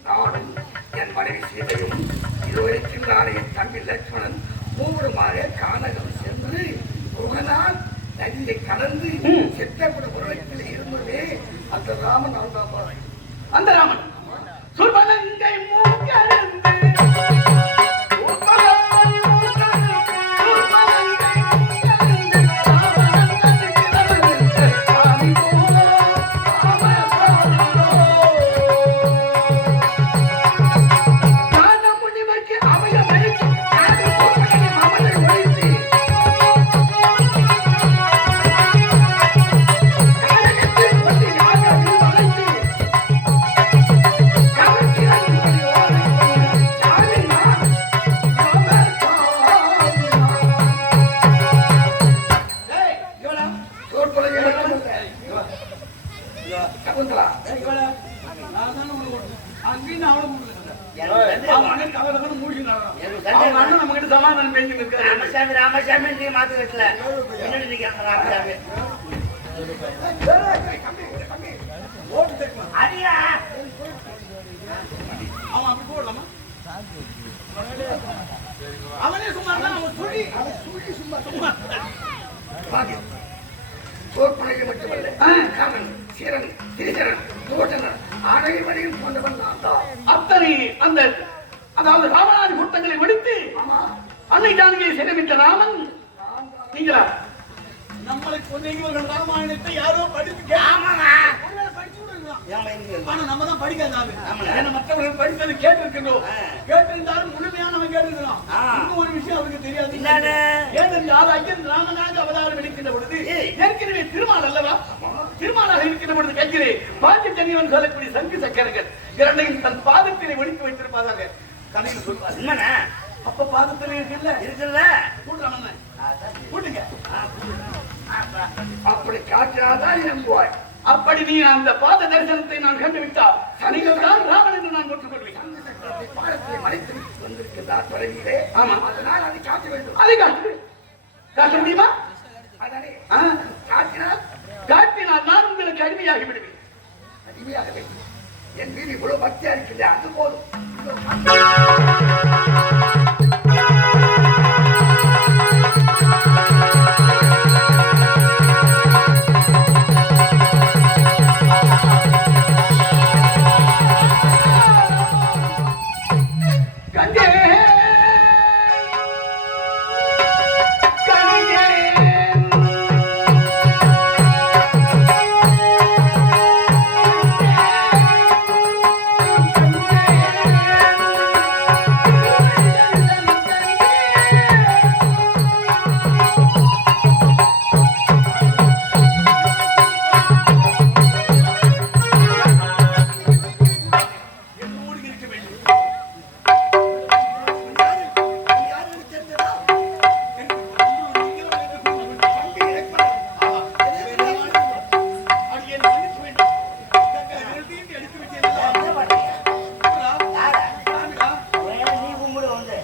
நானும் என் மனைவி சீதையும் இதுவரைக்கும் நானே தம்பி லட்சுமணன் மூவருமாக கானகம் சென்று முகனால் நதியை கடந்து சித்தப்பட உருவத்தில் இருந்தவே அந்த ராமன் அந்த ராமன் சுர்பலங்கை மூக்கருந்து அங்கேயும் அவனை கூப்பிடுங்க எனக்கு அவங்க சந்தேகம். அண்ணன் கவலை மூழ்கினாங்க எனக்கு அவங்க சந்தேகம். அண்ணன் நம்ம கிட்ட சமாதானம் பேசி இருக்காரு ராமசாமி ராமசாமி நீ மாத்து கட்டல பின்னாடி நிக்கிறாங்க ராமசாமி அடியா அவன் அப்படி போடலாமா அவனே சும்மா இருந்தா அவன் சுழி சும்மா தோற்பனைக்கு மட்டுமல்ல காமன் சீரன் திரிசரன் தோட்டனர் அனைவரையும் கொண்டவன் நான் தான். அத்தனை அந்த அதாவது ராமராஜ கூட்டங்களை வெடித்து அன்னை ஜானகியை சிறைவிட்ட ராமன் நீங்களா நம்மளை கொண்ட இவர்கள் ராமாயணத்தை யாரோ படித்து ஆமாங்க படிச்சு கூட இருக்கலாம். ஏன் எங்க ஆனா நம்ம தான் படிக்காத ஆளு. ஆமாங்க. ஏன்னா மற்றவர்கள் படித்தது கேட்டிருக்கிறோம். கேட்டிருந்தாலும் முழுமையானவன் கேட்டிருக்கிறோம். ஆ. இன்னும் ஒரு விஷயம் அவருக்கு தெரியாது. என்னன்னு? ஏனென்றால் ஐயன் ராமனாக அவதாரம் எடுக்கின்ற பொழுது ஏற்கனவே திருமால் அல்லவா? திருமாலாக இருக்கின்ற பொழுது கையிலே பாஞ்சி தனியவன் சொல்லக்கூடிய சங்கு சக்கரங்கள் இரண்டையும் தன் பாதத்திலே ஒழித்து வைத்திருப்பதாக கதையில் சொல்வார். உண்மைண்ணா அப்ப பாதத்திலே இருக்குல்ல இருக்குல்ல கூட்டுறாங்க கூட்டுங்க. அப்படி காட்டினால்தான் நம்புவாய். அப்படி நீ அந்த பாத தரிசனத்தை நான் கண்டுவிட்டால் நீங்கள் தான் ராமன் என்று நான் ஒற்றுக்கொள்வேன். பாடத்தை மறைத்து வந்திருக்கிறார் தொலைவிலே. ஆமா. அதனால் அதை காட்ட வேண்டும். அதை காட்ட முடியுமா? அதனை ஆ, காட்டினால் காட்டினால் நான் உங்களுக்கு அடிமையாகி விடுவேன். அடிமையாக வேண்டும். என் மீது இவ்வளவு பக்தியா இருக்கிறது, அது போதும். கண்டே என்னோடு இருக்க வேண்டும். நீ கும்பிடு வந்து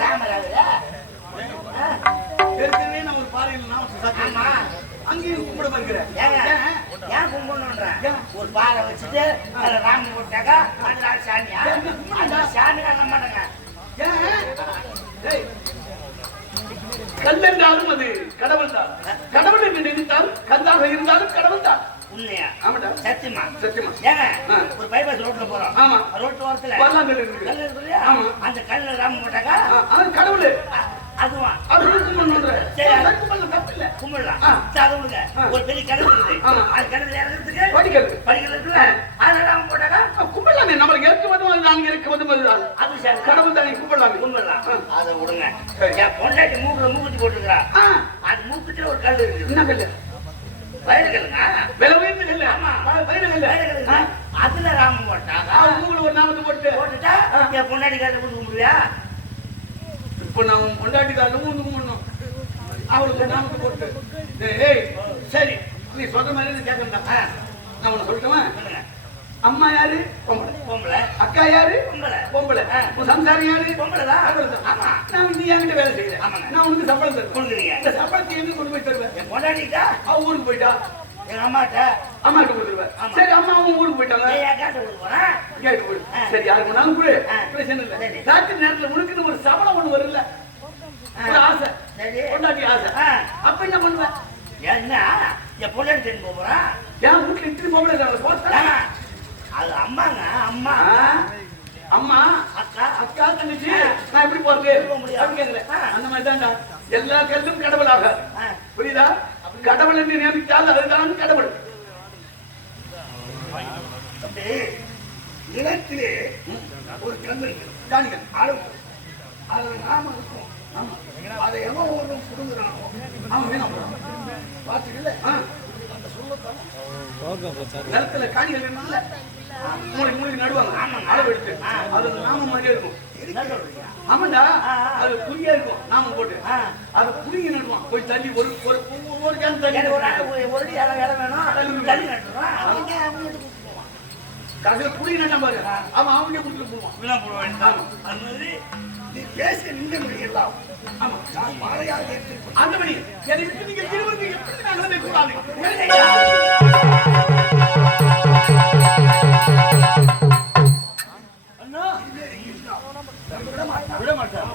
ராமராஜா ஆமா அங்கேயும் கும்பிட இருக்கிறேன். ஏங்க ஏன் கும்பிடணுன்ற ஒரு பாறை வச்சுட்டு அதுல ராமன் போட்டாக்கா அதனால சாமியா அந்த சாமி காட்ட மாட்டாங்க கல்லென்றாலும் அது கடவுள் தான். கடவுள் என்று நினைத்தால் கல்லாக இருந்தாலும் கடவுள் தான். உண்மையா ஆமாடா. சத்தியமா சத்தியமா. ஏங்க ஆ. ஒரு பைபாஸ் ரோட்ல போறோம் ஆமா. ரோட்டு ஓரத்துல பல்லாங்கல் இருக்குது. கல் இருக்கு இல்லையா? ஆமா. அந்த கல்ல ராமன் போட்டாக்கா அது கடவுள். அதுவா அது கும்பிடணுன்ற. சரி. கும்பிடல தப்பு இல்ல. கும்பிடலாம் ஆ. சரி, அது விடுங்க. ஆ. ஒரு பெரிய கிணறு இருக்குது ஆமா. அது கிணத்துல இறங்குறதுக்கு படிக்கிறது. படிக்கல இருக்குல்ல அதுல ராமன் போட்டாக்கா கும்பிடலாமே. நம்மளுக்கு இறக்குவதும் அது நான் இறக்குவதும் அதுதான். அது சரி. கடவுள் தானே கும்பிடலாமே. கும்பிடலாம் ஆ. அதை விடுங்க சரி. என் பொண்டாட்டி மூக்குல மூக்குத்தி போட்டுக்கிறா ஆ, அது மூக்குத்தில ஒரு கல் இருக்குது என்ன கல்லு? வயிறு கல்லுங்க விலை உயர்ந்த கல்லு. ஆமா. வயிறு கல்லு. வயிறு கல்லுங்க. அதுல ராமன் போட்டாங்க உங்களுக்கு ஒரு நாமத்தை போட்டு போட்டுட்டா என் பொண்டாட்டி காட்ட கொடுக்க முடியா இப்ப நான் கொண்டாட்டிக்காகவும் வந்து கும்பிடணும். அவளுக்கு ஒரு நாமத்தை போட்டு ஏய் சரி நீ சொல்ற மாதிரி நான் கேட்கறேன். நான் உனக்கு சொல்லட்டுமா? சொல்லுங்க அம்மா யாரு? பொம்பளை. பொம்பளை அக்கா யாரு? பொம்பளை பொம்பளை. உன் சம்சாரம் யாரு? பொம்பளைதான். பொம்பளைதான். ஆமா. நான் நீ என்கிட்ட வேலை செய்யறேன். ஆமாங்க. நான் உனக்கு சம்பளம் தருவேன். கொடுக்குறீங்க இந்த சம்பளத்தை எங்க கொண்டு போய் தருவேன்? என் பொண்டாட்டிட்டா அவ ஊருக்கு போயிட்டா எங்க அம்மாட்ட அம்மாட்ட கொடுத்துருவேன். ஆமா. சரி அம்மா அவங்க ஊருக்கு போயிட்டாங்க. ஏன் காட்ட கொடுக்க போறேன் கேட்டு போய் ஆ. சரி யாருக்கு வேணாலும் கொடு. ஆ. பிரச்சனை இல்லை. சரி. ராத்திரி நேரத்துல உனக்குன்னு ஒரு சம்பளம் ஒண்ணு வரும்ல, ஒரு ஆசை, சரி கொண்டாட்டி ஆசை. ஆ. அப்ப என்ன பண்ணுவேன்? என்ன என் பொண்டாட்டி தெரிஞ்சு போறேன் என் வீட்டுல இட்லி பொம்பளை போட்டா அது அம்மாங்க அம்மா அம்மா அக்கா அக்கா தங்கச்சி நான் எப்படி போறது? போக முடியாது. அப்படி கேட்கல. ஆ. அந்த மாதிரி தான்டா எல்லா கல்லும் கடவுளாக ஆ. புரியுதா? கடவுள் என்று நியமித்தால் அதுதான் கடவுள். நிலத்திலே ஒரு கல் இருக்கிறது. காணிகள். அளவு அதுல நாம இருக்கும். ஆமா. அதை எவன் ஒருவன் புடுங்குறானோ அவன் வேணும். பாத்துக்கல நிலத்துல காணிகள் இருந்தால மூளை மூளை நடுவாங்க. அளவு எடுத்து அது நாம மாதிரியே இருக்கும். என்ன சொல்றீங்க ஆமாண்டா அது புளியா இருக்கும் நாம போட்டு அதை புளிங்க நடுவான். போய் தள்ளி ஒரு ஒரு ஒரு கேன் தள்ளி எனக்கு ஒரு நாள் ஒரு அடி இடம் வேணும் தள்ளி நட்டுருவான் கடைசியில புடினா பாரு அவன் அவனே குடிச்சு போவான் வீணா போட வேண்டாம் அது மாதிரி நீ பேச நின்ற முடியலாம் ஆமா நான் மாலையாக ஏற்றுக்கொள் ஆண்டவனே என்னை விட்டு நீங்க இருவரும் எப்படி நகரவே கூடாது அண்ணா விட மாட்டேன்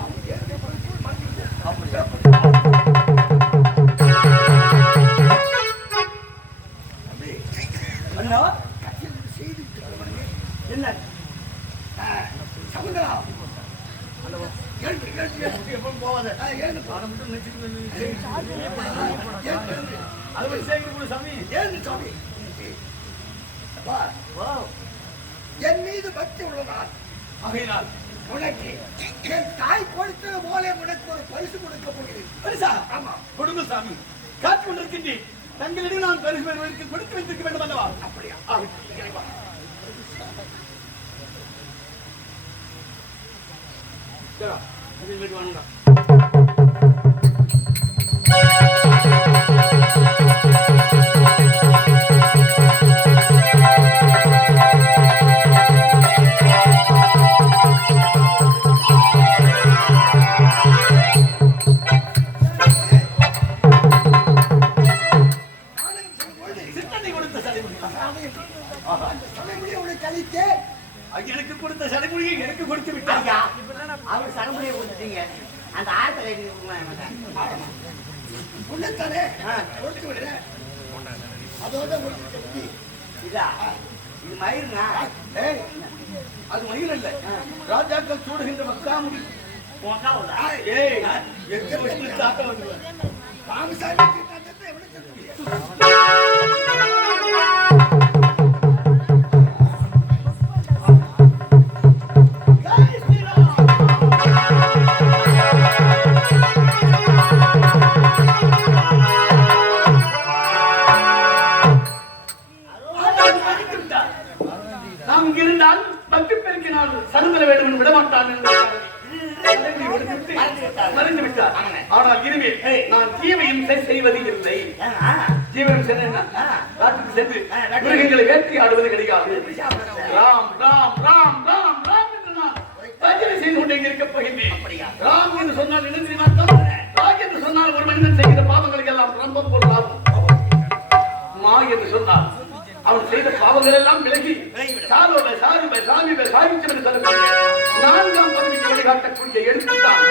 அண்ணா என்ன சமுந்தரா எப்பவும் போவாத அது சேர்க்கிற சாமி ஏன் சாமி அப்பா, என் மீது பக்தி உள்ளதால் ஆகையினால் உனக்கு என் தாய் கொடுத்தது போல உனக்கு ஒரு பரிசு கொடுக்க போகிறேன் பரிசா ஆமா கொடுங்க சாமி காத்து கொண்டிருக்கின்றேன் தங்களிடம் நான் பரிசு பெறுவதற்கு கொடுத்து வைத்திருக்க வேண்டும் அல்லவா அப்படியா இறைவா. சரி, அதில் போயிட்டு வாங்க. சித்தனை கொடுத்த சடைமுடி. தலைமுடியை உனக்கு அளித்தேன் எனக்கு கொடுத்த சடைமுடியை எனக்கு கொடுத்து விட்டாங்க. அவர் சடமுடியை கொடுத்துட்டீங்க அந்த ஆயத்தில் எழுதி கொடுக்கலாம் உன்னைத்தானே கொடுத்து விடுறேன் அதோட கொடுத்து விடு. இதா இது மயிருங்க ஏய், அது மயில் அல்ல, ராஜாக்கள் சூடுகின்ற மக்காமுடி. ஏய், எங்க வச்சு தாக்க வந்துருவேன். ராமசாமி கிட்ட எவ்வளவு சொல்ல முடியும் ஜெய் ஸ்ரீராம். ஆண்டவன் மன்னித்து விட்டார். நாம் இங்கிருந்தால் பக்தி பெருக்கினால் சருந்தர வேண்டும் என்று விடமாட்டான் என்று மறைந்து விட்டார். ஆனால் இனிமேல் நான் ஜீவையும் செய்வது இல்லை. ஜீவனம் சென்ற நாட்டுக்கு சென்று மிருகங்களை வேட்டையாடுவது கிடையாது. ராம் ராம் ராம் ராம் ராம் என்று நான் பஜனை செய்து கொண்டே இருக்க போகின்றேன். ராம் என்று சொன்னால் என்ன தெரியுமா அர்த்தம்? ராக் என்று சொன்னால் ஒரு மனிதன் செய்கிற பாவங்களுக்கு எல்லாம் ரம்பம் போல் லாபம். மா என்று சொன்னால் அவன் செய்த பாவங்கள் எல்லாம் விலகி சாரோட சாருப சாமிப சாகிச்சம் என்று சொல்லக்கூடிய நான்காம் பதவிக்கு வழிகாட்டக்கூடிய எழுத்துத்தான்